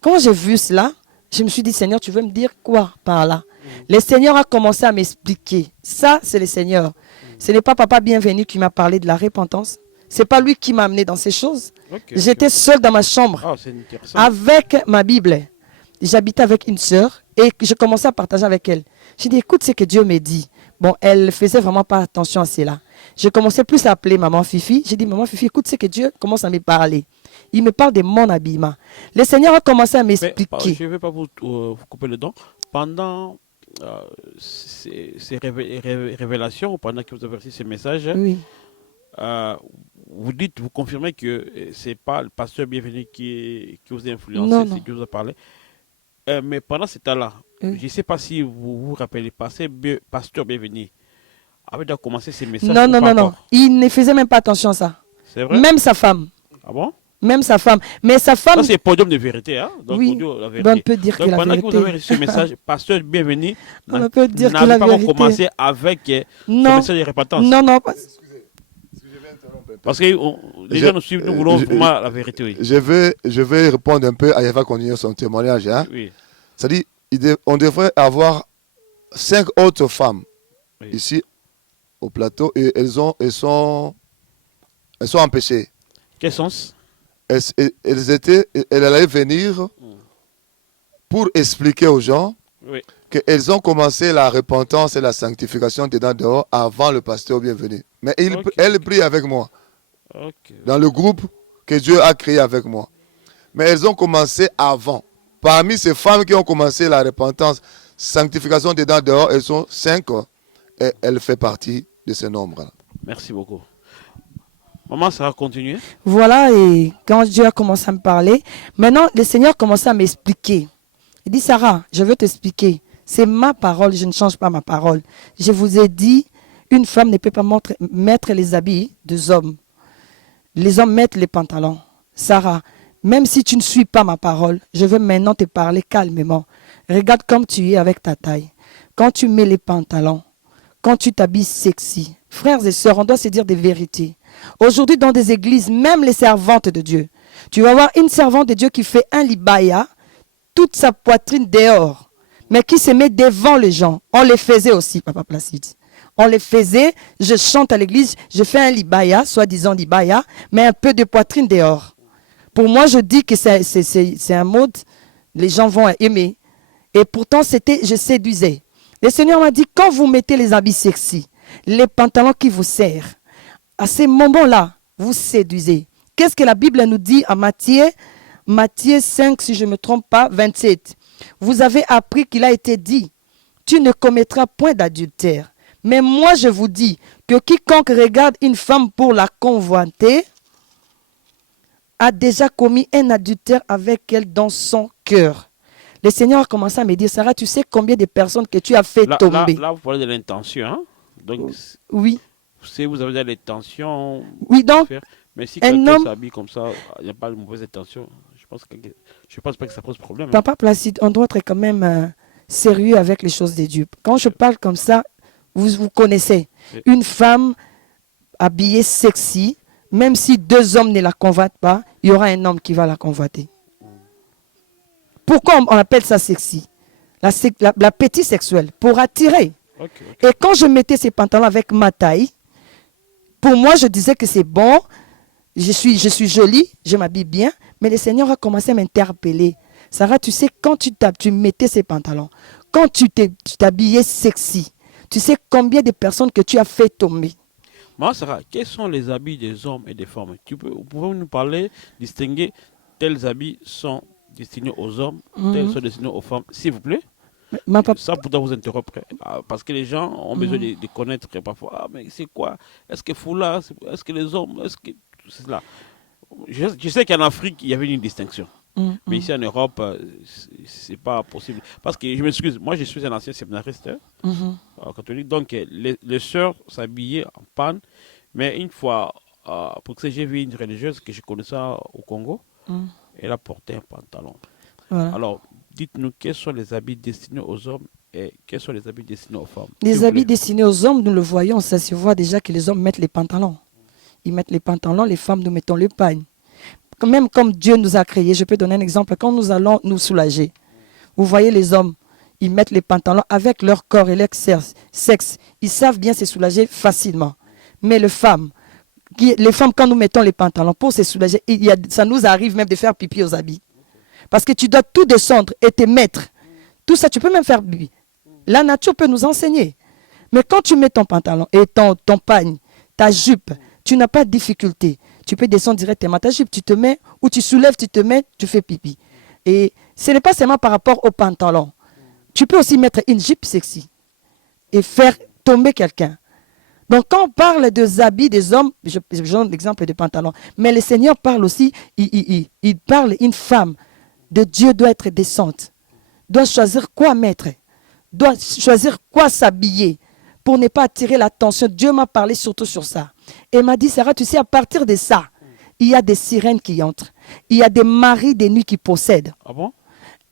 Quand j'ai vu cela, je me suis dit, Seigneur, tu veux me dire quoi par là? Le Seigneur a commencé à m'expliquer. Ça, c'est le Seigneur. Ce n'est pas Papa Bienvenu qui m'a parlé de la repentance. Ce n'est pas lui qui m'a amené dans ces choses. Ok, J'étais seule dans ma chambre Ah, c'est intéressant. avec ma Bible. J'habitais avec une sœur et je commençais à partager avec elle. J'ai dit, écoute ce que Dieu me dit. Bon, elle ne faisait vraiment pas attention à cela. Je commençais plus à appeler maman Fifi. J'ai dit, maman Fifi, écoute ce que Dieu commence à me parler. Il me parle de mon habillement. Le Seigneur a commencé à Mais, m'expliquer. je ne vais pas vous couper le don. Pendant ces révélations, pendant que vous avez reçu ces messages, Oui. vous confirmez que ce n'est pas le pasteur Bienvenu qui vous a influencé, Non, c'est non. qui vous a parlé. Mais pendant ce temps-là, Oui. je ne sais pas si vous vous rappelez, pasteur Bienvenu avait déjà commencé ces messages. Non, ou non, pas non, non. encore? Il ne faisait même pas attention à ça. C'est vrai? Même sa femme. Ah bon? Même sa femme. Mais sa femme... Ça, c'est podium de vérité. Hein? Donc, Oui. audio, la vérité. Ben, on peut dire que Donc, la pendant que vous avez vérité... reçu ce message, pasteur Bienvenu On peut dire que n'avait la pas encore vérité... commencé avec ce Non, message de repentance. non, non. pas- Parce que les gens nous suivent, nous voulons vraiment la vérité. Oui. Je vais répondre un peu à Eva continuer son témoignage. Hein. Oui. C'est-à-dire, on devrait avoir 5 autres femmes Oui. ici au plateau et elles sont empêchées. Quel sens? elle allait venir pour expliquer aux gens Oui. qu'elles ont commencé la repentance et la sanctification dedans dehors avant le pasteur bienvenu. Mais elle prie avec moi, dans le groupe que Dieu a créé avec moi. Mais elles ont commencé avant. Parmi ces femmes qui ont commencé la repentance, sanctification dedans dehors, elles sont 5 et elle fait partie de ce nombre-là. Merci beaucoup. Maman, ça va continuer. Voilà, et quand Dieu a commencé à me parler, maintenant le Seigneur commençait à m'expliquer. Il dit, Sarah, je veux t'expliquer. C'est ma parole, je ne change pas ma parole. Je vous ai dit, une femme ne peut pas mettre les habits des hommes. Les hommes mettent les pantalons. Sarah, même si tu ne suis pas ma parole, je veux maintenant te parler calmement. Regarde comme tu es avec ta taille. Quand tu mets les pantalons, quand tu t'habilles sexy. Frères et sœurs, on doit se dire des vérités. Aujourd'hui, dans des églises, même les servantes de Dieu, tu vas voir une servante de Dieu qui fait un libaya, toute sa poitrine dehors, mais qui se met devant les gens. On les faisait aussi, Papa Placide. On les faisait, je chante à l'église, je fais un libaya, soi-disant libaya, mais un peu de poitrine dehors. Pour moi, je dis que c'est un mode, les gens vont aimer. Et pourtant, je séduisais. Le Seigneur m'a dit, quand vous mettez les habits sexy, les pantalons qui vous serrent, à ces moments-là, vous séduisez. Qu'est-ce que la Bible nous dit à Matthieu 5, si je ne me trompe pas, 27. Vous avez appris qu'il a été dit, tu ne commettras point d'adultère. Mais moi, je vous dis que quiconque regarde une femme pour la convoiter a déjà commis un adultère avec elle dans son cœur. Le Seigneur a commencé à me dire, Sarah, tu sais combien de personnes que tu as fait tomber. Là, vous parlez de l'intention. Hein? Donc, oui. Si vous avez de l'intention, oui, donc, mais si quelqu'un s'habille comme ça, il n'y a pas de mauvaise intention. Je pense pas que ça pose problème. Papa Placide, on doit être quand même sérieux avec les choses de Dieu. Quand je parle comme ça, vous connaissez. Une femme habillée sexy, même si 2 hommes ne la convoitent pas, il y aura un homme qui va la convoiter. Pourquoi on appelle ça sexy? L'appétit sexuel, pour attirer. Et quand je mettais ces pantalons avec ma taille, pour moi, je disais que c'est bon, je suis jolie, je m'habille bien, mais le Seigneur a commencé à m'interpeller. Sarah, tu sais, quand tu mettais ces pantalons, quand tu t'habillais sexy, tu sais combien de personnes que tu as fait tomber. Moi, Sarah, quels sont les habits des hommes et des femmes? Vous pouvez nous parler, distinguer, tels habits sont destinés aux hommes, tels sont destinés aux femmes, s'il vous plaît? Ça pourrait vous interrompre, parce que les gens ont besoin de connaître parfois. Ah, mais c'est quoi? Est-ce que foulard? Est-ce que les hommes? Est-ce que c'est là? Je sais qu'en Afrique, il y avait une distinction. Mais ici en Europe, c'est pas possible. Parce que, je m'excuse, moi je suis un ancien séminariste catholique, donc les sœurs s'habillaient en panne. Mais une fois, pour que j'ai vu une religieuse que je connaissais au Congo, elle a porté un pantalon. Voilà. Alors, dites-nous, quels sont les habits destinés aux hommes et quels sont les habits destinés aux femmes? Les habits destinés aux hommes, nous le voyons, ça se voit déjà que les hommes mettent les pantalons. Ils mettent les pantalons, les femmes, nous mettons le pagne. Même comme Dieu nous a créés, je peux donner un exemple, quand nous allons nous soulager, vous voyez les hommes, ils mettent les pantalons avec leur corps et leur sexe. Ils savent bien se soulager facilement. Mais les femmes, quand nous mettons les pantalons pour se soulager, ça nous arrive même de faire pipi aux habits. Parce que tu dois tout descendre et te mettre. Tout ça, tu peux même faire pipi. La nature peut nous enseigner. Mais quand tu mets ton pantalon et ton pagne, ta jupe, tu n'as pas de difficulté. Tu peux descendre directement ta jupe, tu te mets, ou tu soulèves, tu te mets, tu fais pipi. Et ce n'est pas seulement par rapport au pantalon. Tu peux aussi mettre une jupe sexy et faire tomber quelqu'un. Donc quand on parle des habits des hommes, je donne l'exemple des pantalons, mais le Seigneur parle aussi, il parle une femme de Dieu doit être décente, doit choisir quoi mettre, doit choisir quoi s'habiller pour ne pas attirer l'attention. Dieu m'a parlé surtout sur ça. Et m'a dit, Sarah, tu sais, à partir de ça, il y a des sirènes qui entrent. Il y a des maris de nuit qui possèdent. Ah bon?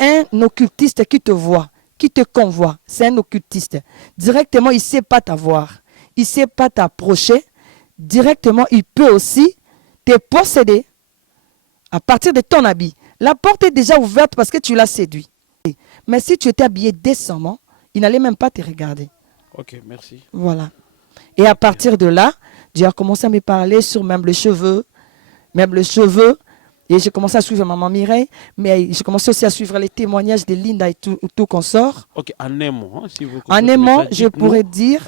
Un occultiste qui te voit, qui te convoie, c'est un occultiste. Directement, il ne sait pas t'avoir. Il ne sait pas t'approcher. Directement, il peut aussi te posséder à partir de ton habit. La porte est déjà ouverte parce que tu l'as séduit. Mais si tu étais habillé décemment, il n'allait même pas te regarder. Ok, merci. Voilà. Et à partir de là, Dieu a commencé à me parler sur même les cheveux. Même les cheveux, Et j'ai commencé à suivre maman Mireille, mais j'ai commencé aussi à suivre les témoignages de Linda et tout consort. Ok, en un mot, hein, si vous En comprenez un mot, ça, je dites-nous, pourrais dire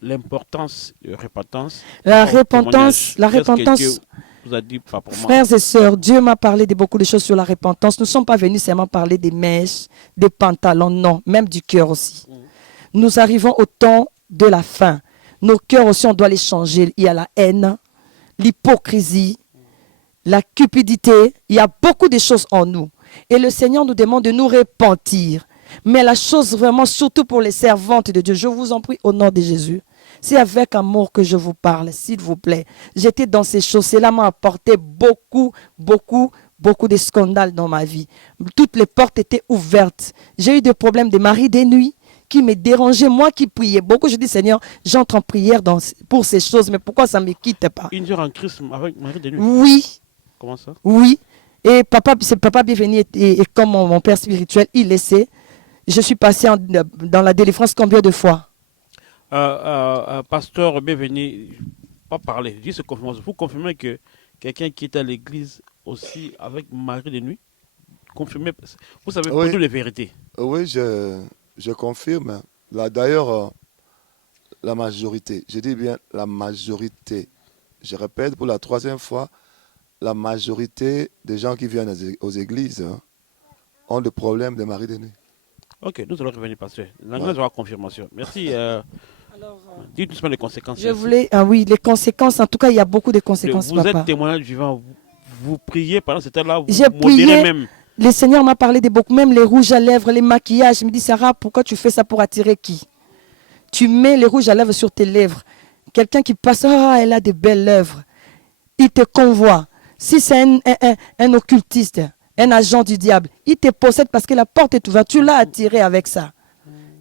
l'importance de repentance. la au repentance, témoignage. la Qu'est-ce que repentance. Dieu vous a dit, enfin, pour moi. Frères et sœurs, Dieu m'a parlé de beaucoup de choses sur la repentance. Nous ne sommes pas venus seulement parler des mèches, des pantalons, non, même du cœur aussi. Nous arrivons au temps de la fin. Nos cœurs aussi, on doit les changer. Il y a la haine, l'hypocrisie, la cupidité. Il y a beaucoup de choses en nous. Et le Seigneur nous demande de nous repentir. Mais la chose vraiment, surtout pour les servantes de Dieu, je vous en prie au nom de Jésus. C'est avec amour que je vous parle, s'il vous plaît. J'étais dans ces choses. Cela m'a apporté beaucoup de scandales dans ma vie. Toutes les portes étaient ouvertes. J'ai eu des problèmes de mari des nuits qui me dérangeaient. Moi qui priais beaucoup, je dis Seigneur, j'entre en prière pour ces choses, mais pourquoi ça ne me quitte pas? Une heure en Christ avec Marie de nuit. Oui, Comment ça? oui. Et papa, c'est papa bienvenu et comme mon père spirituel, il le sait. Je suis passé dans la délivrance combien de fois? Pasteur bienvenu, pas parler, dis ce confirmation. Vous confirmez que quelqu'un qui est à l'église aussi avec Marie de nuit, confirmez, vous savez Oui. pour nous les vérités. Oui, je confirme. Là, d'ailleurs, la majorité, je dis bien la majorité, je répète pour la troisième fois, la majorité des gens qui viennent aux églises ont le problème de mari de nuit. Ok, nous allons revenir, pasteur. L'anglais aura confirmation. Merci. Dites-nous les conséquences. Je voulais, ah oui, les conséquences, en tout cas, il y a beaucoup de conséquences, Vous papa. êtes témoignage vivant. Vous priez pendant ce temps-là, vous J'ai modérez prié. même. Le Seigneur m'a parlé de beaucoup, même les rouges à lèvres, les maquillages. Il me dit, Sarah, pourquoi tu fais ça pour attirer qui? Tu mets les rouges à lèvres sur tes lèvres. Quelqu'un qui passe, ah, elle a de belles lèvres. Il te convoie. Si c'est un occultiste, un agent du diable, il te possède parce que la porte est ouverte. Tu l'as attiré avec ça.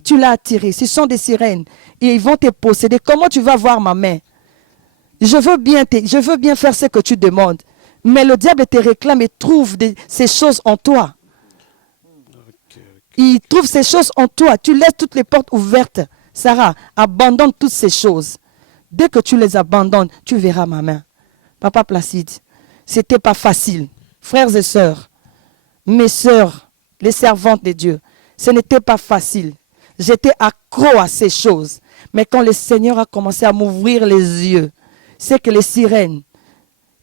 Tu l'as attiré. Ce sont des sirènes. Et ils vont te posséder. Comment tu vas voir ma main? Je veux bien faire ce que tu demandes. Mais le diable te réclame et trouve ces choses en toi. Il trouve ces choses en toi. Tu laisses toutes les portes ouvertes. Sarah, abandonne toutes ces choses. Dès que tu les abandonnes, tu verras ma main. Papa Placide, c'était pas facile. Frères et sœurs, mes sœurs, les servantes de Dieu, ce n'était pas facile. J'étais accro à ces choses. Mais quand le Seigneur a commencé à m'ouvrir les yeux, c'est que les sirènes,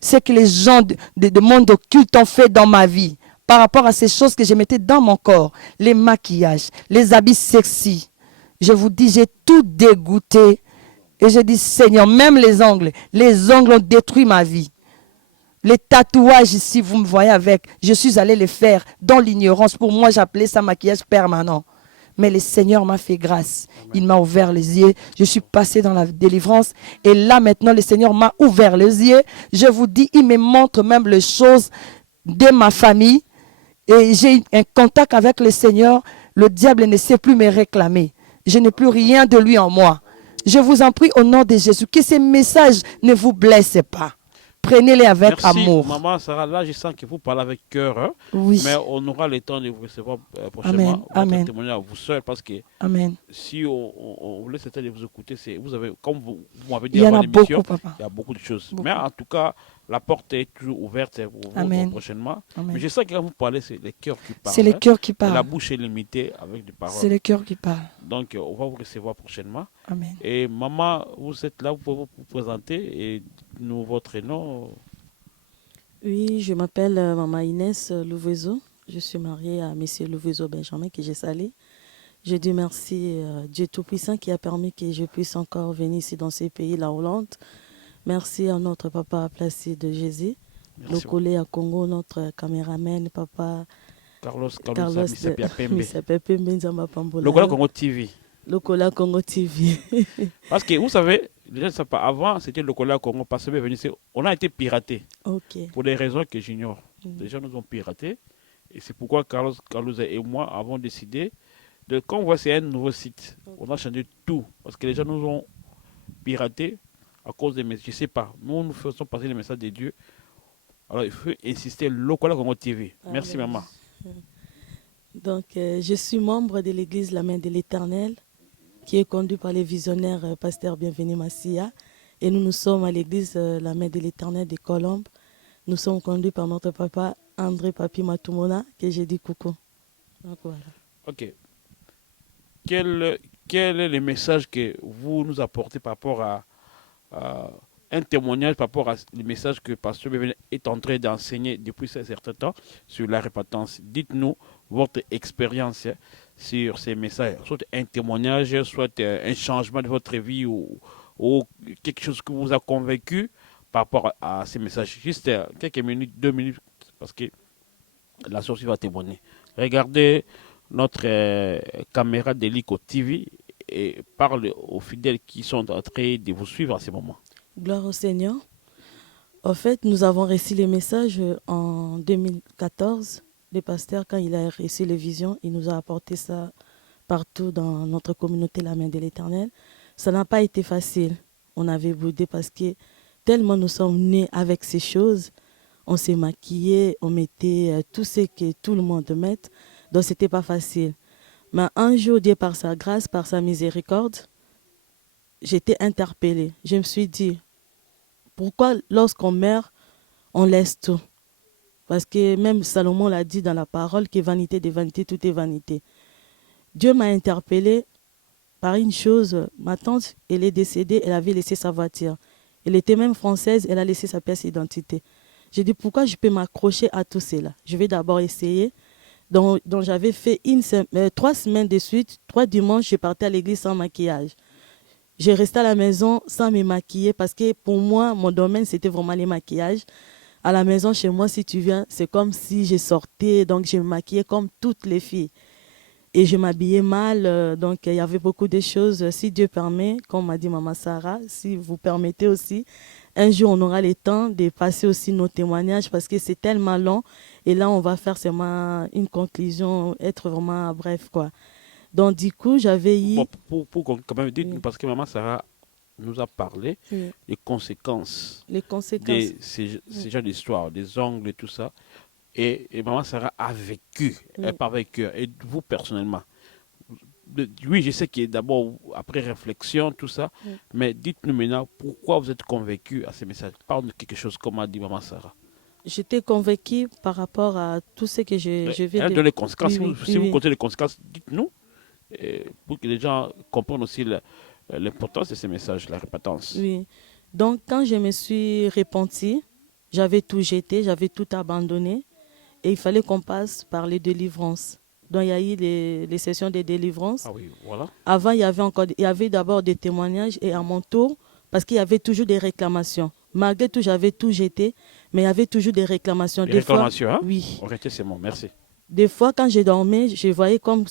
c'est que les gens de monde occulte ont fait dans ma vie par rapport à ces choses que je mettais dans mon corps, les maquillages, les habits sexy. Je vous dis, j'ai tout dégoûté. Et je dis, Seigneur, même les ongles ont détruit ma vie. Les tatouages ici, vous me voyez avec, je suis allé les faire dans l'ignorance. Pour moi, j'appelais ça maquillage permanent. Mais le Seigneur m'a fait grâce. Il m'a ouvert les yeux. Je suis passé dans la délivrance. Et là, maintenant, le Seigneur m'a ouvert les yeux. Je vous dis, il me montre même les choses de ma famille. Et j'ai un contact avec le Seigneur. Le diable ne sait plus me réclamer. Je n'ai plus rien de lui en moi. Je vous en prie au nom de Jésus, que ces messages ne vous blessent pas. Prenez-les avec amour. Maman Sarah, là je sens que vous parlez avec cœur, hein, Oui. mais on aura le temps de vous recevoir prochainement. Amen. Témoigner à vous seul parce que Amen. si on laisse le temps de vous écouter, vous avez, comme vous m'avez dit Il y en avant a l'émission, beaucoup, papa. il y a beaucoup de choses. Beaucoup. Mais en tout cas, la porte est toujours ouverte pour vous prochainement. Amen. Mais je sais que quand vous parlez, c'est les cœurs qui parlent. C'est les cœurs qui parlent. La bouche est limitée avec des paroles. C'est les cœurs qui parlent. Donc, on va vous recevoir prochainement. Amen. Et maman, vous êtes là, vous pouvez vous présenter et nous votre nom. Oui, je m'appelle Maman Inès Louvezo. Je suis mariée à Monsieur Louvezo Benjamin que j'ai salé. Je dis merci Dieu Tout-Puissant qui a permis que je puisse encore venir ici dans ces pays, la Hollande. Merci à notre papa Placide Jésus, le collègue à Congo, notre caméraman, papa Carlos Misapembe Nzamba Pambola. Le Congo TV. Le Congo TV. Parce que vous savez, déjà, ça, avant, c'était le Congo parce que on a été piraté. Okay. Pour des raisons que j'ignore. Les gens nous ont piraté. Et c'est pourquoi Carlos et moi avons décidé de, quand on voit c'est un nouveau site, on a changé tout. Parce que les gens nous ont piraté à cause des messages. Je ne sais pas. Nous faisons passer les messages de Dieu. Alors il faut insister, le Congo TV. Merci maman. Donc je suis membre de l'église La Main de l'Éternel, qui est conduit par les visionnaires pasteur Bienvenu Massia. Et nous sommes à l'église La Main de l'Éternel de Colombe. Nous sommes conduits par notre papa André Papi Matumona, que j'ai dit coucou. Donc voilà. Ok. Quel est le message que vous nous apportez par rapport à un témoignage, par rapport à le message que Pasteur Bienvenu est en train d'enseigner depuis un certain temps sur la repentance? Dites-nous votre expérience sur ces messages, soit un témoignage, soit un changement de votre vie ou quelque chose qui vous a convaincu par rapport à ces messages. Juste quelques minutes, 2 minutes, parce que la source va témoigner. Regardez notre caméra d'Hélico TV et parle aux fidèles qui sont en train de vous suivre à ce moment. Gloire au Seigneur. En fait, nous avons reçu les messages en 2014. Le pasteur, quand il a reçu les visions, il nous a apporté ça partout dans notre communauté, la main de l'Éternel. Ça n'a pas été facile. On avait boudé parce que tellement nous sommes nés avec ces choses, on s'est maquillé, on mettait tout ce que tout le monde met, donc c'était pas facile. Mais un jour, Dieu, par sa grâce, par sa miséricorde, j'étais interpellée. Je me suis dit, pourquoi lorsqu'on meurt, on laisse tout? Parce que même Salomon l'a dit dans la parole que vanité des vanités, tout est vanité. Dieu m'a interpellée par une chose. Ma tante, elle est décédée, elle avait laissé sa voiture. Elle était même française, elle a laissé sa pièce d'identité. J'ai dit, pourquoi je peux m'accrocher à tout cela? Je vais d'abord essayer. Donc j'avais fait 3 semaines de suite, 3 dimanches, je partais à l'église sans maquillage. J'ai resté à la maison sans me maquiller parce que pour moi, mon domaine, c'était vraiment les maquillages. À la maison, chez moi, si tu viens, c'est comme si je sortais, donc je me maquillais comme toutes les filles. Et je m'habillais mal, donc il y avait beaucoup de choses. Si Dieu permet, comme m'a dit Maman Sarah, si vous permettez aussi, un jour on aura le temps de passer aussi nos témoignages parce que c'est tellement long. Et là, on va faire seulement une conclusion, être vraiment bref, quoi. Donc du coup, j'avais eu... Bon, pour quand même dire, Oui. parce que Maman Sarah nous a parlé Oui. des conséquences Les conséquences. de ces genres d'histoires, des ongles et tout ça. Et Maman Sarah a vécu, Oui. elle par vécu. Et vous, personnellement, oui, je sais que d'abord, après réflexion, tout ça, Oui. mais dites-nous maintenant pourquoi vous êtes convaincu à ces messages. Parle-nous quelque chose comme a dit Maman Sarah. J'étais convaincue par rapport à tout ce que je viens Elle de... donne les conséquences. Oui, Si vous oui. comptez les conséquences, dites-nous, pour que les gens comprennent aussi l'importance de ces messages, la repentance. Oui. Donc, quand je me suis repentie, j'avais tout jeté, j'avais tout abandonné. Et il fallait qu'on passe par les délivrances. Donc, il y a eu les sessions de délivrance. Ah oui, voilà. Avant, il y avait d'abord des témoignages et à mon tour, parce qu'il y avait toujours des réclamations. Malgré tout, j'avais tout jeté, mais il y avait toujours des réclamations. Les réclamations, hein? Oui. Arrêtez ces mots, merci. Des fois, quand je dormais, je voyais comme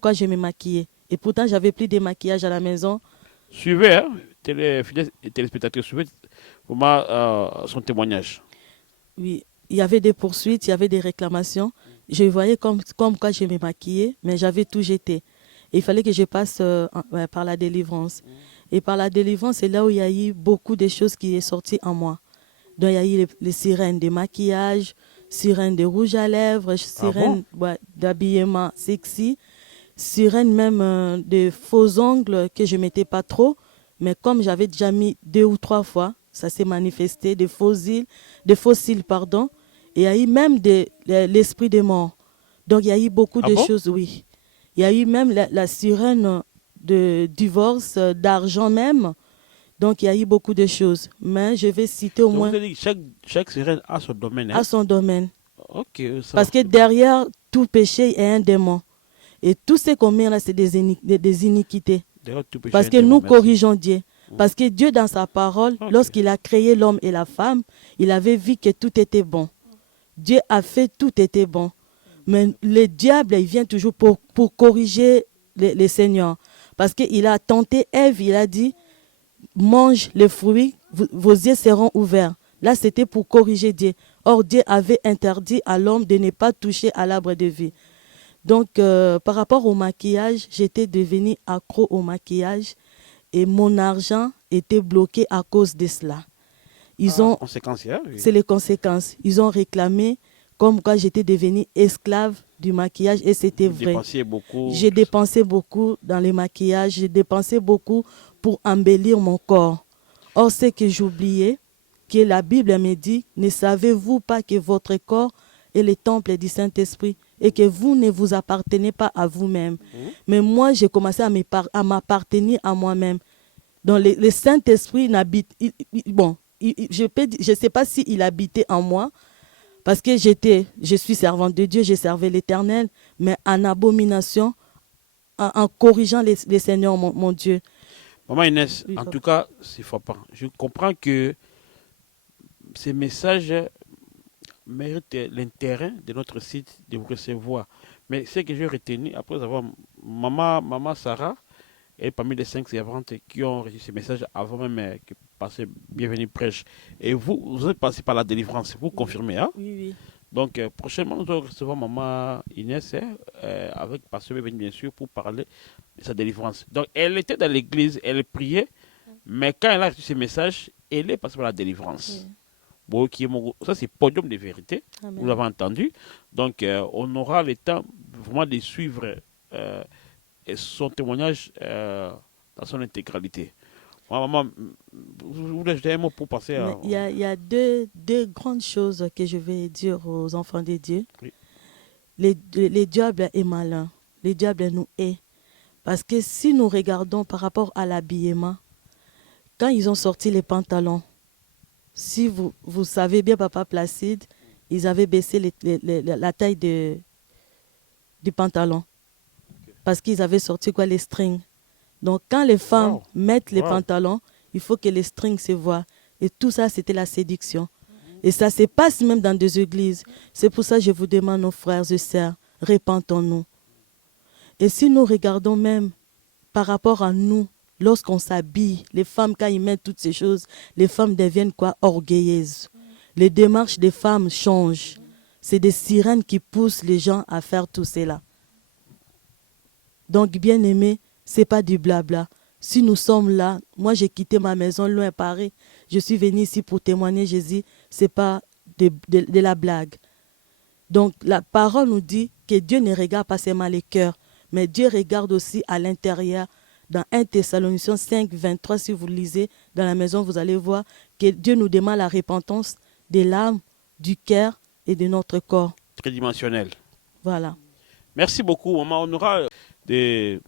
quoi je me maquillais. Et pourtant, j'avais plus de maquillage à la maison. Suivez, hein, fidèles téléspectateurs, suivez vraiment son témoignage. Oui, il y avait des poursuites, il y avait des réclamations. Je voyais comme quoi je me maquillais, mais j'avais tout jeté. Et il fallait que je passe par la délivrance. Et par la délivrance, c'est là où il y a eu beaucoup de choses qui sont sorties en moi. Donc, il y a eu les sirènes de maquillage, sirènes de rouge à lèvres, sirènes d'habillement sexy, sirènes même de faux ongles que je ne mettais pas trop. Mais comme j'avais déjà mis 2 ou 3 fois, ça s'est manifesté, des fossiles, pardon. Et il y a eu même l'esprit des morts. Donc, il y a eu beaucoup de choses, oui. Il y a eu même la sirène de divorce, d'argent même. Donc, il y a eu beaucoup de choses. Mais je vais citer au moins... Vous avez dit que chaque sirène a son domaine. Hein? À son domaine. Ok. Ça Parce que derrière tout péché, il y a un démon. Et tout ce qu'on met là, c'est des iniquités. Parce que nous corrigeons Dieu. Parce que Dieu, dans sa parole, lorsqu'il a créé l'homme et la femme, il avait vu que tout était bon. Dieu a fait tout était bon. Mais le diable, il vient toujours pour corriger les seigneurs. Parce qu'il a tenté Ève, il a dit, mange les fruits, vos yeux seront ouverts. Là, c'était pour corriger Dieu. Or, Dieu avait interdit à l'homme de ne pas toucher à l'arbre de vie. Donc, par rapport au maquillage, j'étais devenue accro au maquillage et mon argent était bloqué à cause de cela. C'est les conséquences. Ils ont réclamé comme quoi j'étais devenue esclave du maquillage et c'était vrai. J'ai dépensé beaucoup dans les maquillages, j'ai dépensé beaucoup pour embellir mon corps. Or, ce que j'oubliais, que la Bible me dit, ne savez-vous pas que votre corps est le temple du Saint-Esprit et que vous ne vous appartenez pas à vous-même. Mais moi, j'ai commencé à m'appartenir à moi-même. Donc, le Saint-Esprit n'habite... je ne sais pas s'il habitait en moi, parce que je suis servante de Dieu, j'ai servi l'Éternel, mais en abomination, en corrigeant les Seigneurs, mon Dieu. Maman Inès, Oui, en papa. tout cas, c'est frappant. Je comprends que ces messages méritent l'intérêt de notre site de vous recevoir. Mais ce que j'ai retenu, après avoir maman Sarah, elle est parmi les 5 servantes qui ont reçu ces messages avant même que passer Bienvenue Prêche. Et vous êtes passé par la délivrance, vous confirmez, hein? Oui, oui. Donc, prochainement, nous allons recevoir maman Inès avec Pasteur Bienvenue, bien sûr, pour parler de sa délivrance. Donc, elle était dans l'église, elle priait, mais quand elle a reçu ces messages, elle est passée par la délivrance. Oui. Bon, ça, c'est podium de vérité, Amen. vous l'avez entendu. Donc, on aura le temps vraiment de suivre son témoignage dans son intégralité. Maman, vous voulez ajouter un mot pour passer à... Il y a deux grandes choses que je vais dire aux enfants de Dieu. Oui. Les diables est malin. Les diables nous hait. Parce que si nous regardons par rapport à l'habillement, quand ils ont sorti les pantalons, si vous savez bien, Papa Placide, ils avaient baissé la taille du pantalon. Parce qu'ils avaient sorti quoi, les strings. Donc, quand les femmes Wow. mettent les Wow. pantalons, il faut que les strings se voient. Et tout ça, c'était la séduction. Et ça se passe même dans des églises. C'est pour ça que je vous demande, nos frères et sœurs, repentons-nous. Et si nous regardons même par rapport à nous, lorsqu'on s'habille, les femmes, quand ils mettent toutes ces choses, les femmes deviennent quoi? Orgueilleuses. Les démarches des femmes changent. C'est des sirènes qui poussent les gens à faire tout cela. Donc, bien aimé, ce n'est pas du blabla. Si nous sommes là, moi j'ai quitté ma maison loin à Paris, je suis venu ici pour témoigner Jésus, ce n'est pas de la blague. Donc la parole nous dit que Dieu ne regarde pas seulement les cœurs, mais Dieu regarde aussi à l'intérieur. Dans 1 Thessaloniciens 5, 23, si vous lisez dans la maison, vous allez voir que Dieu nous demande la repentance de l'âme, du cœur et de notre corps. Tridimensionnel. Voilà. Merci beaucoup, maman. On aura de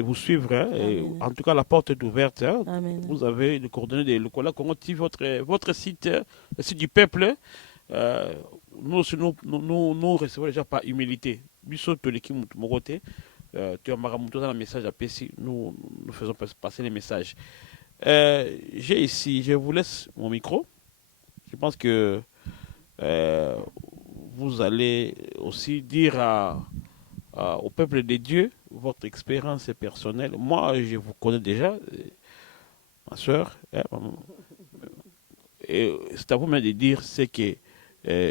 vous suivre. Hein, et en tout cas, la porte est ouverte. Hein. Amen. Vous avez les coordonnées de Lukola Congo TV, votre site, le site du peuple. Nous aussi, nous recevons déjà par humilité. Bissot, l'équipe Mogote, tu as dans le message à PC. Nous faisons passer les messages. J'ai ici, je vous laisse mon micro. Je pense que vous allez aussi dire au peuple de Dieu votre expérience personnelle. Moi, je vous connais déjà, ma soeur. Et c'est à vous même de dire ce que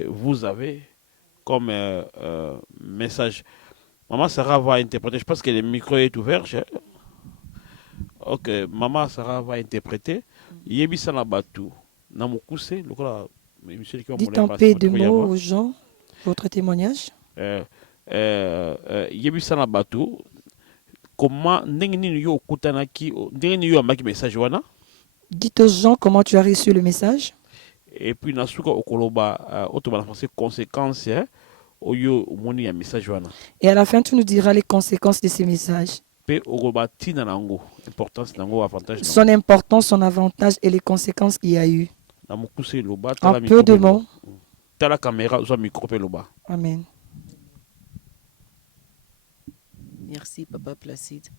vous avez comme message. Maman Sarah va interpréter. Je pense que le micro est ouvert. Ok, Maman Sarah va interpréter. Yebisa na batu. Na mukuse. Dites en paix de mots aux gens, votre témoignage. Yebisa na batu. Comment ndenge nini yo okutanaki ndenge nini yo amaki message wana. Dites aux gens comment tu as reçu le message. Et puis nasuka okoloba otobana français conséquences oyo omoni ya message wana. Et à la fin tu nous diras les conséquences de ces messages. Pe okoloba tina nango, importance nango, avantage. Son importance, son avantage et les conséquences qu'il y a eu. Na mukuse loba En peu de mots. Tala caméra zo micro pe loba. Amen. Merci, Papa Placide.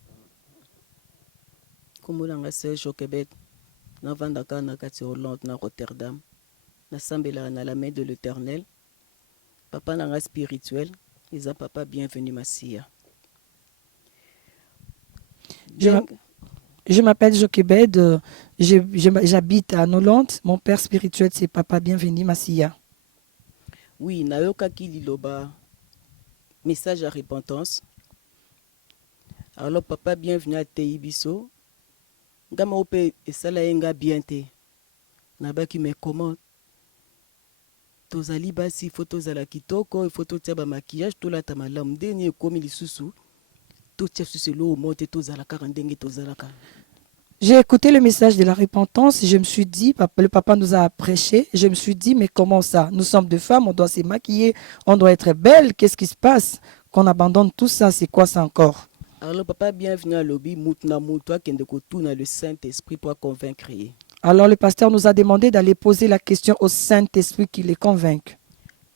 Comme on a au Québec, na vandaka na kati Hollande na Rotterdam, na sambela na la main de l'Éternel. Papa nanga spirituel, ils ont papa bienvenue Massia. Je m'appelle Jochebed, j'habite en Hollande. Mon père spirituel c'est Papa Bienvenu Massia. Oui, nayoka ki liloba message à repentance. Alors papa bienvenue à Teibiso. Ngama ope esala yenga bien te. Nabaki me comment tozali basi photo zala kitoko, photo tia ba maquillage to la tamalam deni ekomi lisusu. To tia suselo monte tozala ka ndenge tozala ka. J'ai écouté le message de la repentance et je me suis dit, le papa nous a prêché, je me suis dit, mais comment ça? Nous sommes deux femmes, on doit se maquiller, on doit être belle, qu'est-ce qui se passe? Qu'on abandonne tout ça, c'est quoi ça encore? Alors le papa bienvenu à lobby mutna mutwa kende kotuna le Saint-Esprit pour convaincre. Alors le pasteur nous a demandé d'aller poser la question au Saint-Esprit qui les convainque.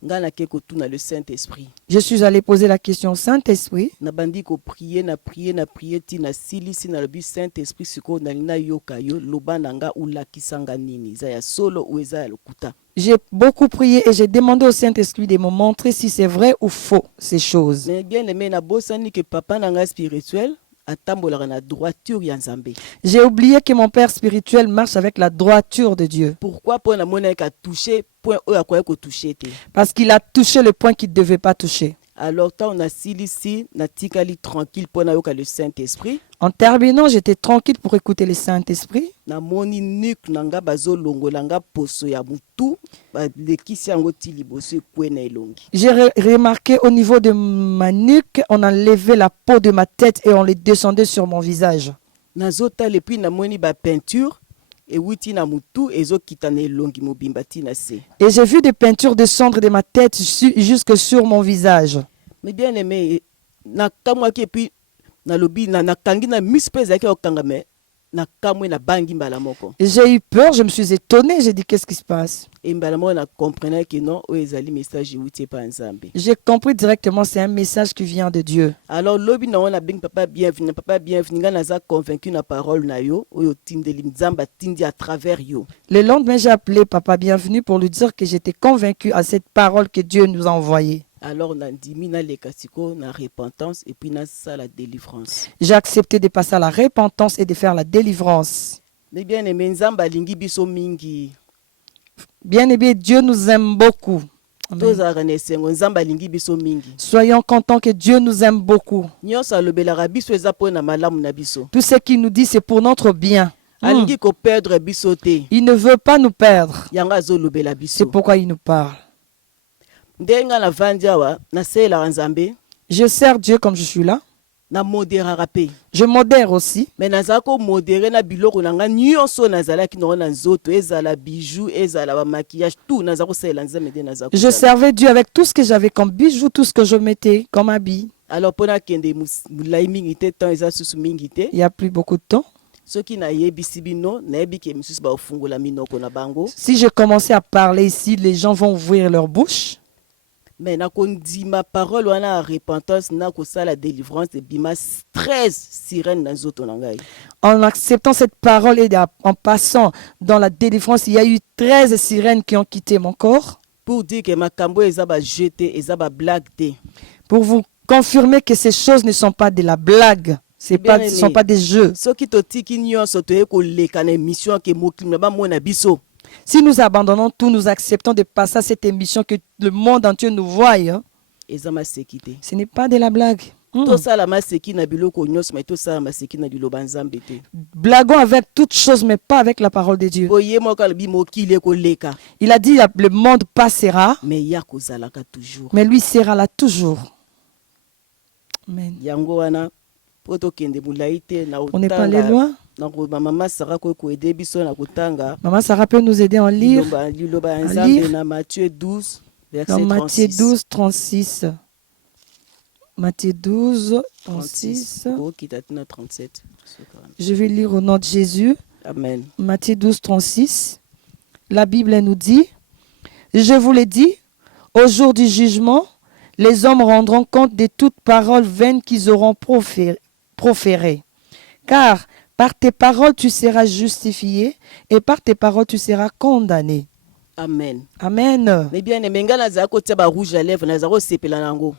Ngana ke kotuna le Saint-Esprit. Je suis allé poser la question au Saint-Esprit. Na bandi ko prier na prier ti na silisi na lobby Saint-Esprit siko na lina yoka yo loba nanga ulakisanga nini za ya solo ou eza ya lokuta. J'ai beaucoup prié et j'ai demandé au Saint-Esprit de me montrer si c'est vrai ou faux ces choses. Mais bien aimé na bosani que papa nanga spirituel atambolaka na droiture ya Nzambe. J'ai oublié que mon père spirituel marche avec la droiture de Dieu. Pourquoi pour na mona ka toucher point oyo akoya ko toucher te. Parce qu'il a touché le point qu'il ne devait pas toucher. Alors tant on a silisi na tikali tranquille pour na yoka le Saint-Esprit. En terminant, j'étais tranquille pour écouter le Saint-Esprit. Na moni nuk nanga bazo longolanga poso ya mutu ba lekisi yango ti liboso kwena elongi. J'ai remarqué au niveau de ma nuque, on enlevait la peau de ma tête et on les descendait sur mon visage. Nazota le puis na moni ba peinture et wuti na mutu ezo kitana elongi mobimba ti na se. Et j'ai vu des peintures descendre de ma tête jusque sur mon visage. Mais bien aimé na kamwa ki puis na lobi na kangi na mispeza ke okanga me na kamwe na bangi mbala moko. J'ai eu peur, je me suis étonnée, j'ai dit qu'est-ce qui se passe? Et mbala moko na comprenait que non o ezali message wuti pa Nzambe. J'ai compris directement c'est un message qui vient de Dieu. Alors lobi na ona bing papa bienvenue nga naza convaincu na parole na yo oyo tindeli Nzamba tindi à travers yo. Le lendemain, j'ai appelé Papa Bienvenu pour lui dire que j'étais convaincu à cette parole que Dieu nous a envoyée. Alors on a dit mina le kasiko na repentance et puis na ça la délivrance. J'ai accepté de passer à la repentance et de faire la délivrance. Mais bien aimé Nzamba lingi biso mingi. Bien aimé, Dieu nous aime beaucoup. Amen. Tozara na esengo Nzamba lingi biso mingi. Soyons contents que Dieu nous aime beaucoup. Nyonso alobelaka biso eza po na malamu na biso. Tout ce qu'il nous dit, c'est pour notre bien. Alingi ko perdre biso te. Il ne veut pas nous perdre. Yanga azolobela C'est biso. pourquoi il nous parle. Ndenga na vandiawa na sela Nzambe Je sers Dieu comme je suis là. na modérera pe. Je modère aussi. Mais nazako modéré na biloko nanga nyonso nazalaki no na nzoto ezala bijoux ezala ba maquillage tout nazako sela Nzambe de nazako. Je servais Dieu avec tout ce que j'avais comme bijoux, tout ce que je mettais comme habit. Alors pona kende mulai mingi te temps eza susu mingi te. Il n'y a plus beaucoup de temps. Soki na yebisi bino na yebi ke misusu ba ofungola minoko na bango. Si je commençais à parler ici, les gens vont ouvrir leur bouche. Mais na kondi ma parole wana repentance na ko sala délivrance de bima 13 sirènes na nzoto na ngai. En acceptant cette parole et en passant dans la délivrance, il y a eu 13 sirènes qui ont quitté mon corps. Pour dire que makambo eza ba jeté eza ba blague te. Pour vous confirmer que ces choses ne sont pas de la blague. Ce ne sont pas des jeux. Soki totiki nyonso to eko leka na émission ke mokili na ba mona biso. Si nous abandonnons tout, nous acceptons de passer à cette émission que le monde entier nous voie. Hein, Eza maseki te. ce n'est pas de la blague. To sala maseki na biloko nyonso mais to sala maseki na liloba Nzambe te. Blaguons avec toutes choses, mais pas avec la parole de Dieu. Boye mo ka bi mokili eko leka. Il a dit le monde passera, Mais ya kozalaka toujours. mais lui sera là toujours. Amen. Yango wana poto kende mulai te na On n'est pas allé loin. Na ko mama Sarah ko aider biso na kotanga. Maman Sarah peut nous aider en lire. Liloba À Nzambe lire. na Matthieu 12 verset Dans 36. Matthieu 12, 36. Matthieu 12, 36. Oh, Kitatina 37. Je vais lire au nom de Jésus. Amen. Matthieu 12, 36. La Bible nous dit, je vous l'ai dit, au jour du jugement, les hommes rendront compte de toutes paroles vaines qu'ils auront proférées. Car par tes paroles, tu seras justifié et par tes paroles, tu seras condamné. Amen. Amen. Mais bien aimé, nga naza ko tia ba rouge à lèvres naza ko sepela nango.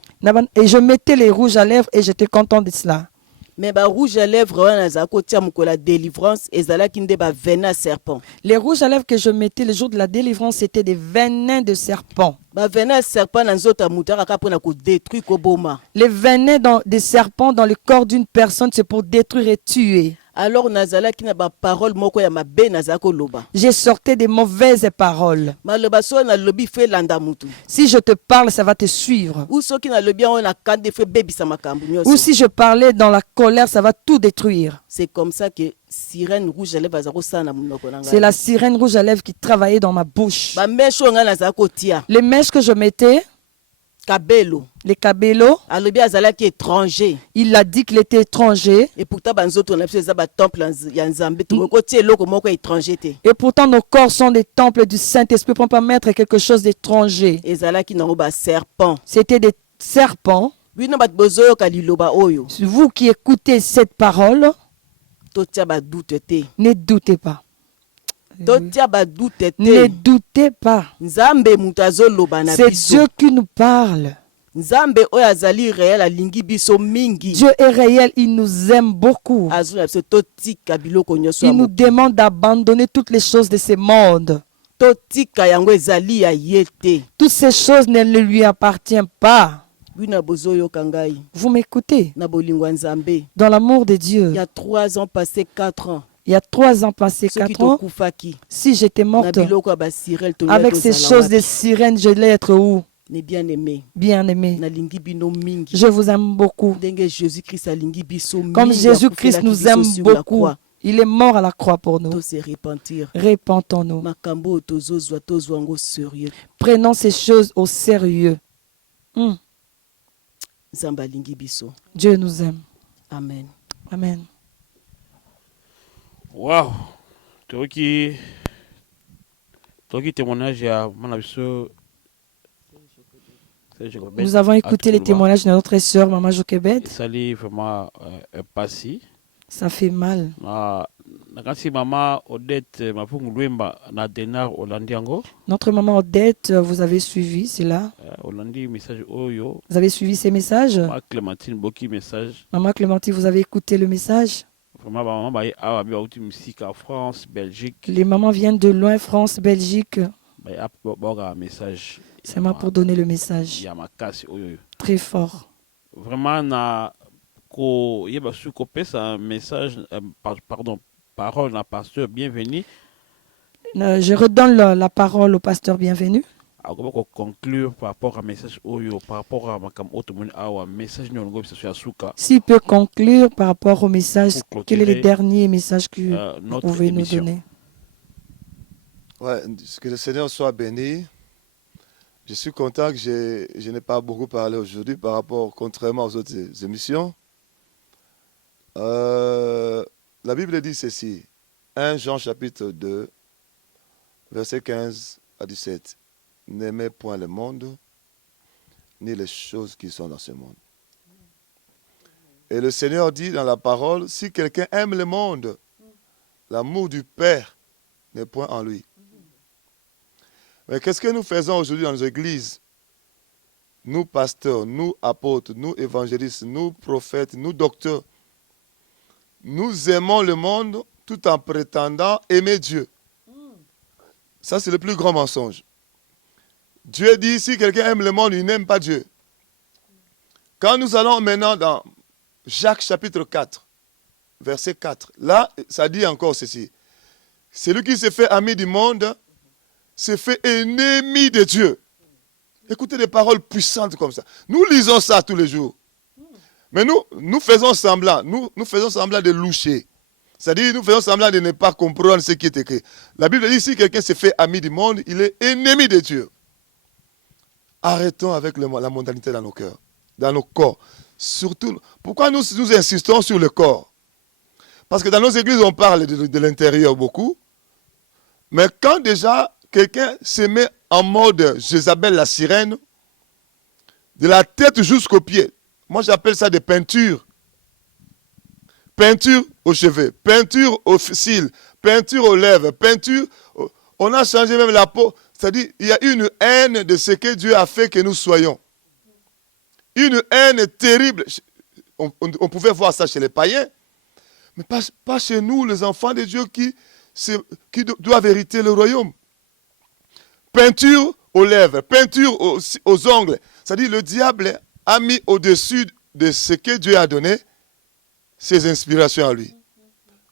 Et je mettais les rouges à lèvres et j'étais content de cela. Mais ba rouge à lèvres wana naza ko tia mukola délivrance ezala kinde ba venin serpent. Les rouges à lèvres que je mettais le jour de la délivrance, c'était des venins de serpent. Ba venin serpent na nzoto mutaka ka pona ko détruire ko boma. Les venins des serpents dans le corps d'une personne, c'est pour détruire et tuer. alors nazalaki na baparole moko ya mabe nazalaki koloba J'ai sorti des mauvaises paroles. maloba so nalobi fe landa mutu Si je te parle, ça va te suivre. ou soki nalobi yango na kande fe bebisa makambo Ou nyonso. si je parlais dans la colère, ça va tout détruire. C'est comme ça que sirène rouge à lèvres aza kosala na munoko na ngai. C'est la sirène rouge à lèvres qui travaillait dans ma bouche. bameshe oyo ngai nazala kotia Les mèches que je mettais, kabelo les cabellos, alobi azalaki étranger il a dit qu'il était étranger. et pourtant banzoto na biso eza batemple ya nzambe tokoki kotia eloko moko étranger te Et pourtant, nos corps sont des temples du Saint-Esprit pour ne pas mettre quelque chose d'étranger. ezalaki nango baserpent. C'était des serpents. bino bato bozoyoka liloba oyo Vous qui écoutez cette parole, totia badoute te ne doutez pas. totia badoute Ne te doutez pas. nzambe moto azoloba na C'est biso Dieu qui nous parle. nzambe oyo azali réel alingi biso mingi Dieu est réel, il nous aime beaucoup. azwi na biso totika biloko nyonso ya Il nous moto. demande d'abandonner toutes les choses de ce monde. totika yango ezali ya ye te Toutes ces choses ne lui appartiennent pas. bino bozoyoka ngai Vous m'écoutez? na bolingo ya nzambe Dans l'amour de Dieu, il y a 3 ans passé 4 ans il y a 3 ans passé, soki 4 ans, tokufaki si j'étais na morte, biloko ya basirele avec ces choses de sirènes, je vais être où? ne bien aimé Bien-aimé, nalingi bino mingi je vous aime beaucoup. ndenge Jésus-Christ alingi biso Comme mingi, Jésus-Christ akufelaki nous biso aime sur la beaucoup, croix. il est mort à la croix pour nous. To se repentir Répentons-nous. makambo oyo tozozwa tozwa yango sérieux Prenons ces choses au sérieux. nzambe alingi biso Dieu nous aime. amen Amen. Waouh! Toki témoignage ya mwana biso. Nous avons écouté les témoignages de notre sœur Maman Joquebed. Sali vraiment passé. Ça fait mal. Nakasi mama Odette mapungu lwemba na denar Olandiango. Notre maman Odette, vous avez suivi cela. Olandi message oyo. Vous avez suivi ces messages. Ma Clémentine Boki message. Maman Clémentine, vous avez écouté le message. Vraiment maman ba awa bi auti musique en France, Belgique. Les mamans viennent de loin, France, Belgique. Ba boga message. C'est moi pour donner le message. Ya makasi oyo. Très fort. Vraiment na ko yeba su ko pesa message pardon parole na pasteur bienvenu. Je redonne la parole au pasteur bienvenu. Ako conclure par rapport à message oyo par rapport à makam otomoni awa message nyongo bisa ya suka. S'il peut conclure par rapport au message, Pour quel est le clôturer, dernier message que vous notre pouvez nous émission. donner? Ouais, que le Seigneur soit béni. Je suis content que je n'ai pas beaucoup parlé aujourd'hui par rapport, contrairement aux autres émissions. La Bible dit ceci, 1 Jean chapitre 2, versets 15 à 17. N'aimez point le monde, ni les choses qui sont dans ce monde. Et le Seigneur dit dans la parole, si quelqu'un aime le monde, l'amour du Père n'est point en lui. Mais qu'est-ce que nous faisons aujourd'hui dans nos églises? Nous pasteurs, nous apôtres, nous évangélistes, nous prophètes, nous docteurs, nous aimons le monde tout en prétendant aimer Dieu. Ça, c'est le plus grand mensonge. Dieu dit, si quelqu'un aime le monde, il n'aime pas Dieu. Quand nous allons maintenant dans Jacques chapitre 4, verset 4, là, ça dit encore ceci. Celui qui se fait ami du monde se fait ennemi de Dieu. Écoutez des paroles puissantes comme ça. Nous lisons ça tous les jours. Mais nous faisons semblant. Nous faisons semblant de loucher. C'est-à-dire, nous faisons semblant de ne pas comprendre ce qui est écrit. La Bible dit, si quelqu'un se fait ami du monde, il est ennemi de Dieu. Arrêtons avec la mondanité dans nos cœurs, dans nos corps. Surtout, pourquoi nous insistons sur le corps? Parce que dans nos églises, on parle de l'intérieur beaucoup. Mais quand déjà quelqu'un se met en mode Jézabel la sirène, de la tête jusqu'aux pieds, moi j'appelle ça des peintures. Peinture aux cheveux, peinture aux cils, peinture aux lèvres, peinture... On a changé même la peau. C'est-à-dire, il y a une haine de ce que Dieu a fait que nous soyons. Une haine terrible. On pouvait voir ça chez les païens, mais pas chez nous, les enfants de Dieu qui doivent hériter le royaume. Peinture aux lèvres, peinture aux ongles. C'est-à-dire, le diable a mis au-dessus de ce que Dieu a donné ses inspirations à lui.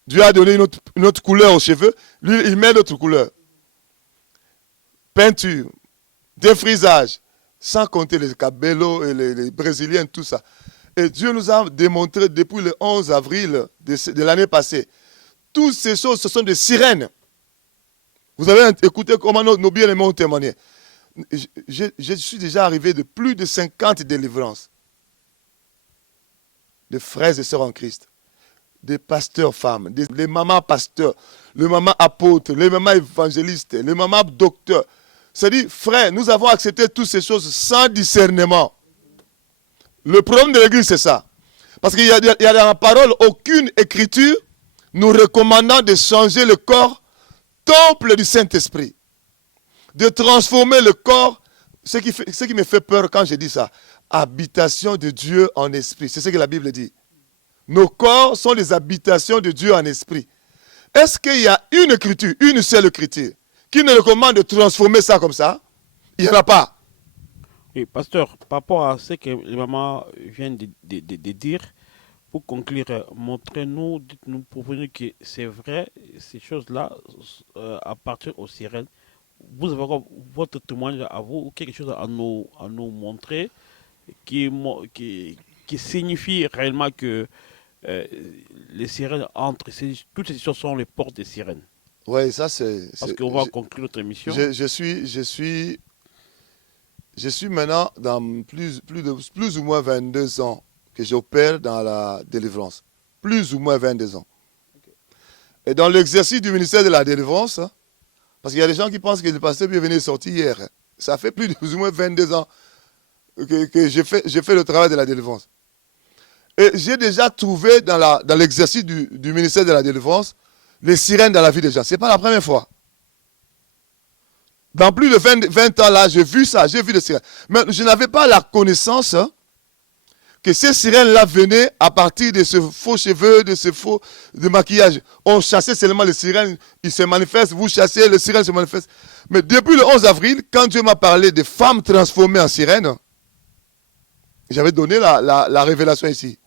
Dieu a donné une autre couleur aux cheveux. Lui, il met d'autres couleurs. Peinture, défrisage, sans compter les cabellos et les Brésiliens, tout ça. Et Dieu nous a démontré depuis le 11 avril de l'année passée, toutes ces choses, ce sont des sirènes. Vous avez écouté comment nos bien-aimés ont témoigné. Je suis déjà arrivé de plus de 50 délivrances. De frères et sœurs en Christ. Des pasteurs femmes, les mamans pasteurs, les mamans apôtres, les mamans évangélistes, les mamans docteurs. C'est-à-dire, frères, nous avons accepté toutes ces choses sans discernement. Le problème de l'Église, c'est ça. Parce qu'il y a dans la parole aucune écriture nous recommandant de changer le corps temple du Saint-Esprit. De transformer le corps, ce qui me fait peur quand je dis ça, habitation de Dieu en esprit. C'est ce que la Bible dit. Nos corps sont les habitations de Dieu en esprit. Est-ce qu'il y a une écriture, une seule écriture, qui nous recommande de transformer ça comme ça? Il n'y en a pas. Et pasteur, par rapport à ce que les mamans viennent de dire, pour conclure, montrez-nous, dites-nous, prouvez-nous que c'est vrai, ces choses-là appartiennent aux sirènes. Vous avez encore votre témoignage à vous, ou quelque chose à nous montrer qui signifie réellement que les sirènes entrent, toutes ces choses sont les portes des sirènes. Oui, ça c'est... Parce qu'on va conclure notre émission. Je suis maintenant dans plus ou moins 22 ans que j'opère dans la délivrance. Plus ou moins 22 ans. Et dans l'exercice du ministère de la délivrance, parce qu'il y a des gens qui pensent que le pasteur est venu sortir hier. Ça fait plus ou moins 22 ans que j'ai fait le travail de la délivrance. Et j'ai déjà trouvé dans l'exercice du ministère de la délivrance les sirènes dans la vie des gens. Ce n'est pas la première fois. Dans plus de 20 ans là, j'ai vu ça, j'ai vu des sirènes. Mais je n'avais pas la connaissance que ces sirènes-là venaient à partir de ce faux cheveux, de maquillage. On chassait seulement les sirènes, ils se manifestent, vous chassez, les sirènes se manifestent. Mais depuis le 11 avril, quand Dieu m'a parlé de femmes transformées en sirènes, j'avais donné la révélation ici.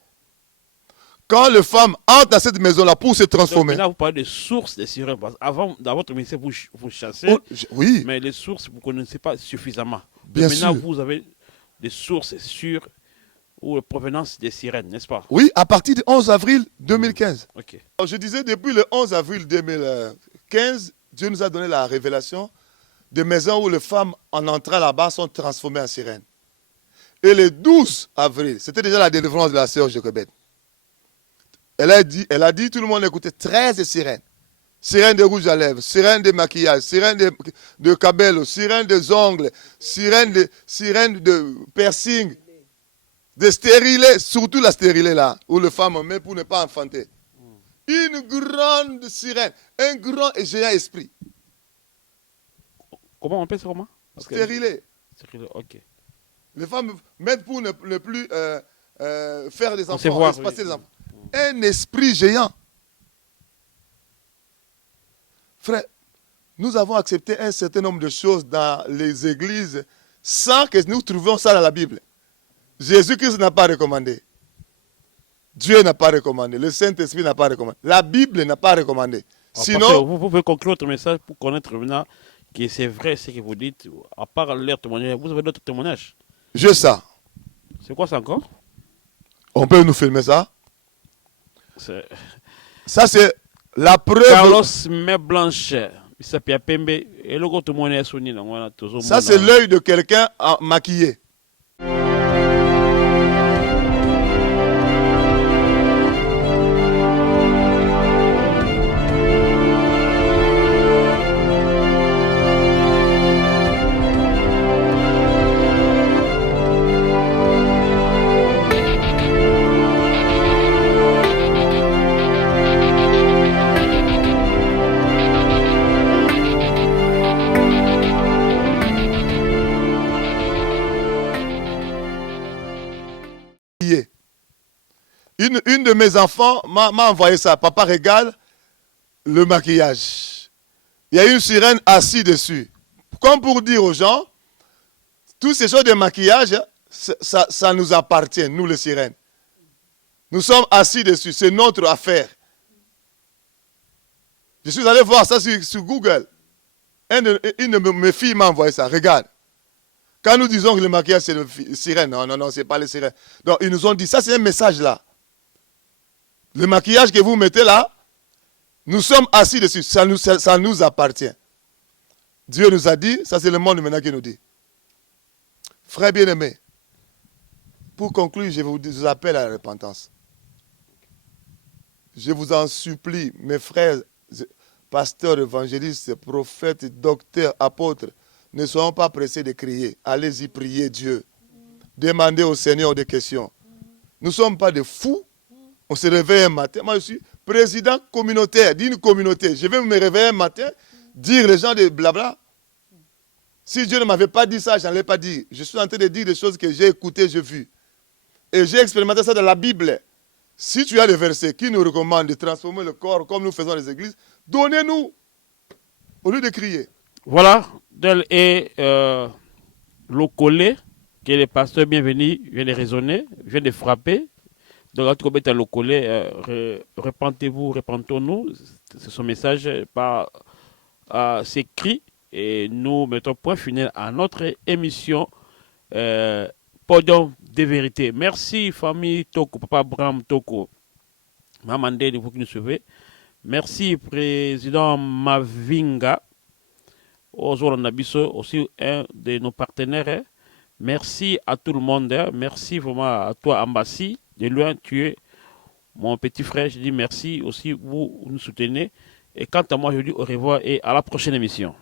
Quand les femmes entrent dans cette maison-là pour se transformer. Donc, là, vous parlez des sources des sirènes. Avant, dans votre ministère, vous chassez, oui. Mais les sources, vous ne connaissez pas suffisamment. Bien maintenant, sûr. vous avez des sources sûres ou la provenance des sirènes, n'est-ce pas? Oui, à partir du 11 avril 2015. Ok. Je disais, depuis le 11 avril 2015, Dieu nous a donné la révélation des maisons où les femmes, en entrant là-bas, sont transformées en sirènes. Et le 12 avril, c'était déjà la délivrance de la sœur Jochebed. Elle a dit, tout le monde écoutait, 13 sirènes. Sirène de rouge à lèvres, sirène de maquillage, sirène de cabello, sirène des ongles, sirène de piercing, de stérilet, surtout la stérilet là, où les femmes mettent pour ne pas enfanter. Une grande sirène, un grand et géant esprit. Comment on appelle ça comment? Stérilet. Stérilet, ok. Les femmes mettent pour ne plus faire des enfants, voir, espacer oui. des enfants. Un esprit géant. Frère, nous avons accepté un certain nombre de choses dans les églises sans que nous trouvions ça dans la Bible. Jésus-Christ n'a pas recommandé. Dieu n'a pas recommandé. Le Saint-Esprit n'a pas recommandé. La Bible n'a pas recommandé. Sinon, vous pouvez conclure votre message pour connaître maintenant que c'est vrai ce que vous dites. À part leur témoignage, vous avez d'autres témoignages. je sais. C'est quoi ça encore? On peut nous filmer ça. Ça, c'est la preuve. Carlos Meblanche. Ça, c'est l'œil de quelqu'un maquillé. Une de mes enfants m'a envoyé ça. Papa régale le maquillage. Il y a une sirène assise dessus. Comme pour dire aux gens, toutes ces choses de maquillage, ça nous appartient, nous les sirènes. Nous sommes assis dessus, c'est notre affaire. Je suis allé voir ça sur Google. Une de mes filles m'a envoyé ça. Regarde. Quand nous disons que le maquillage, c'est le sirène. Non, non, non, ce n'est pas le sirène. Donc, ils nous ont dit, ça, c'est un message là. Le maquillage que vous mettez là, nous sommes assis dessus. Ça nous appartient. Dieu nous a dit, ça, c'est le monde maintenant qui nous dit. Frères bien-aimés, pour conclure, je vous appelle à la repentance. Je vous en supplie, mes frères, pasteurs, évangélistes, prophètes, docteurs, apôtres, ne soyons pas pressés de crier. Allez-y prier Dieu. Demandez au Seigneur des questions. Nous ne sommes pas des fous. On se réveille un matin. Moi, je suis président communautaire d'une communauté. Je vais me réveiller un matin, dire les gens de blabla. Si Dieu ne m'avait pas dit ça, je n'allais pas dire. Je suis en train de dire des choses que j'ai écoutées, j'ai vues. Et j'ai expérimenté ça dans la Bible. Si tu as des versets qui nous recommandent de transformer le corps comme nous faisons les églises, donnez-nous au lieu de crier. Voilà, et Lokole, qui est le pasteur bienvenu, vient de raisonner, vient de frapper. Donc, quand tu Lokole, repentez-vous, repentons-nous. C'est son message par s'écrit. Et nous mettons point final à notre émission Podium de vérité. Merci, famille Toko, Papa Abraham Toko, Maman de vous qui nous suivez. Merci, président Mavinga. Aussi un de nos partenaires. Merci à tout le monde. Merci vraiment à toi, Ambassi. De loin, tu es mon petit frère. Je dis merci aussi, vous nous soutenez. Et quant à moi, je dis au revoir et à la prochaine émission.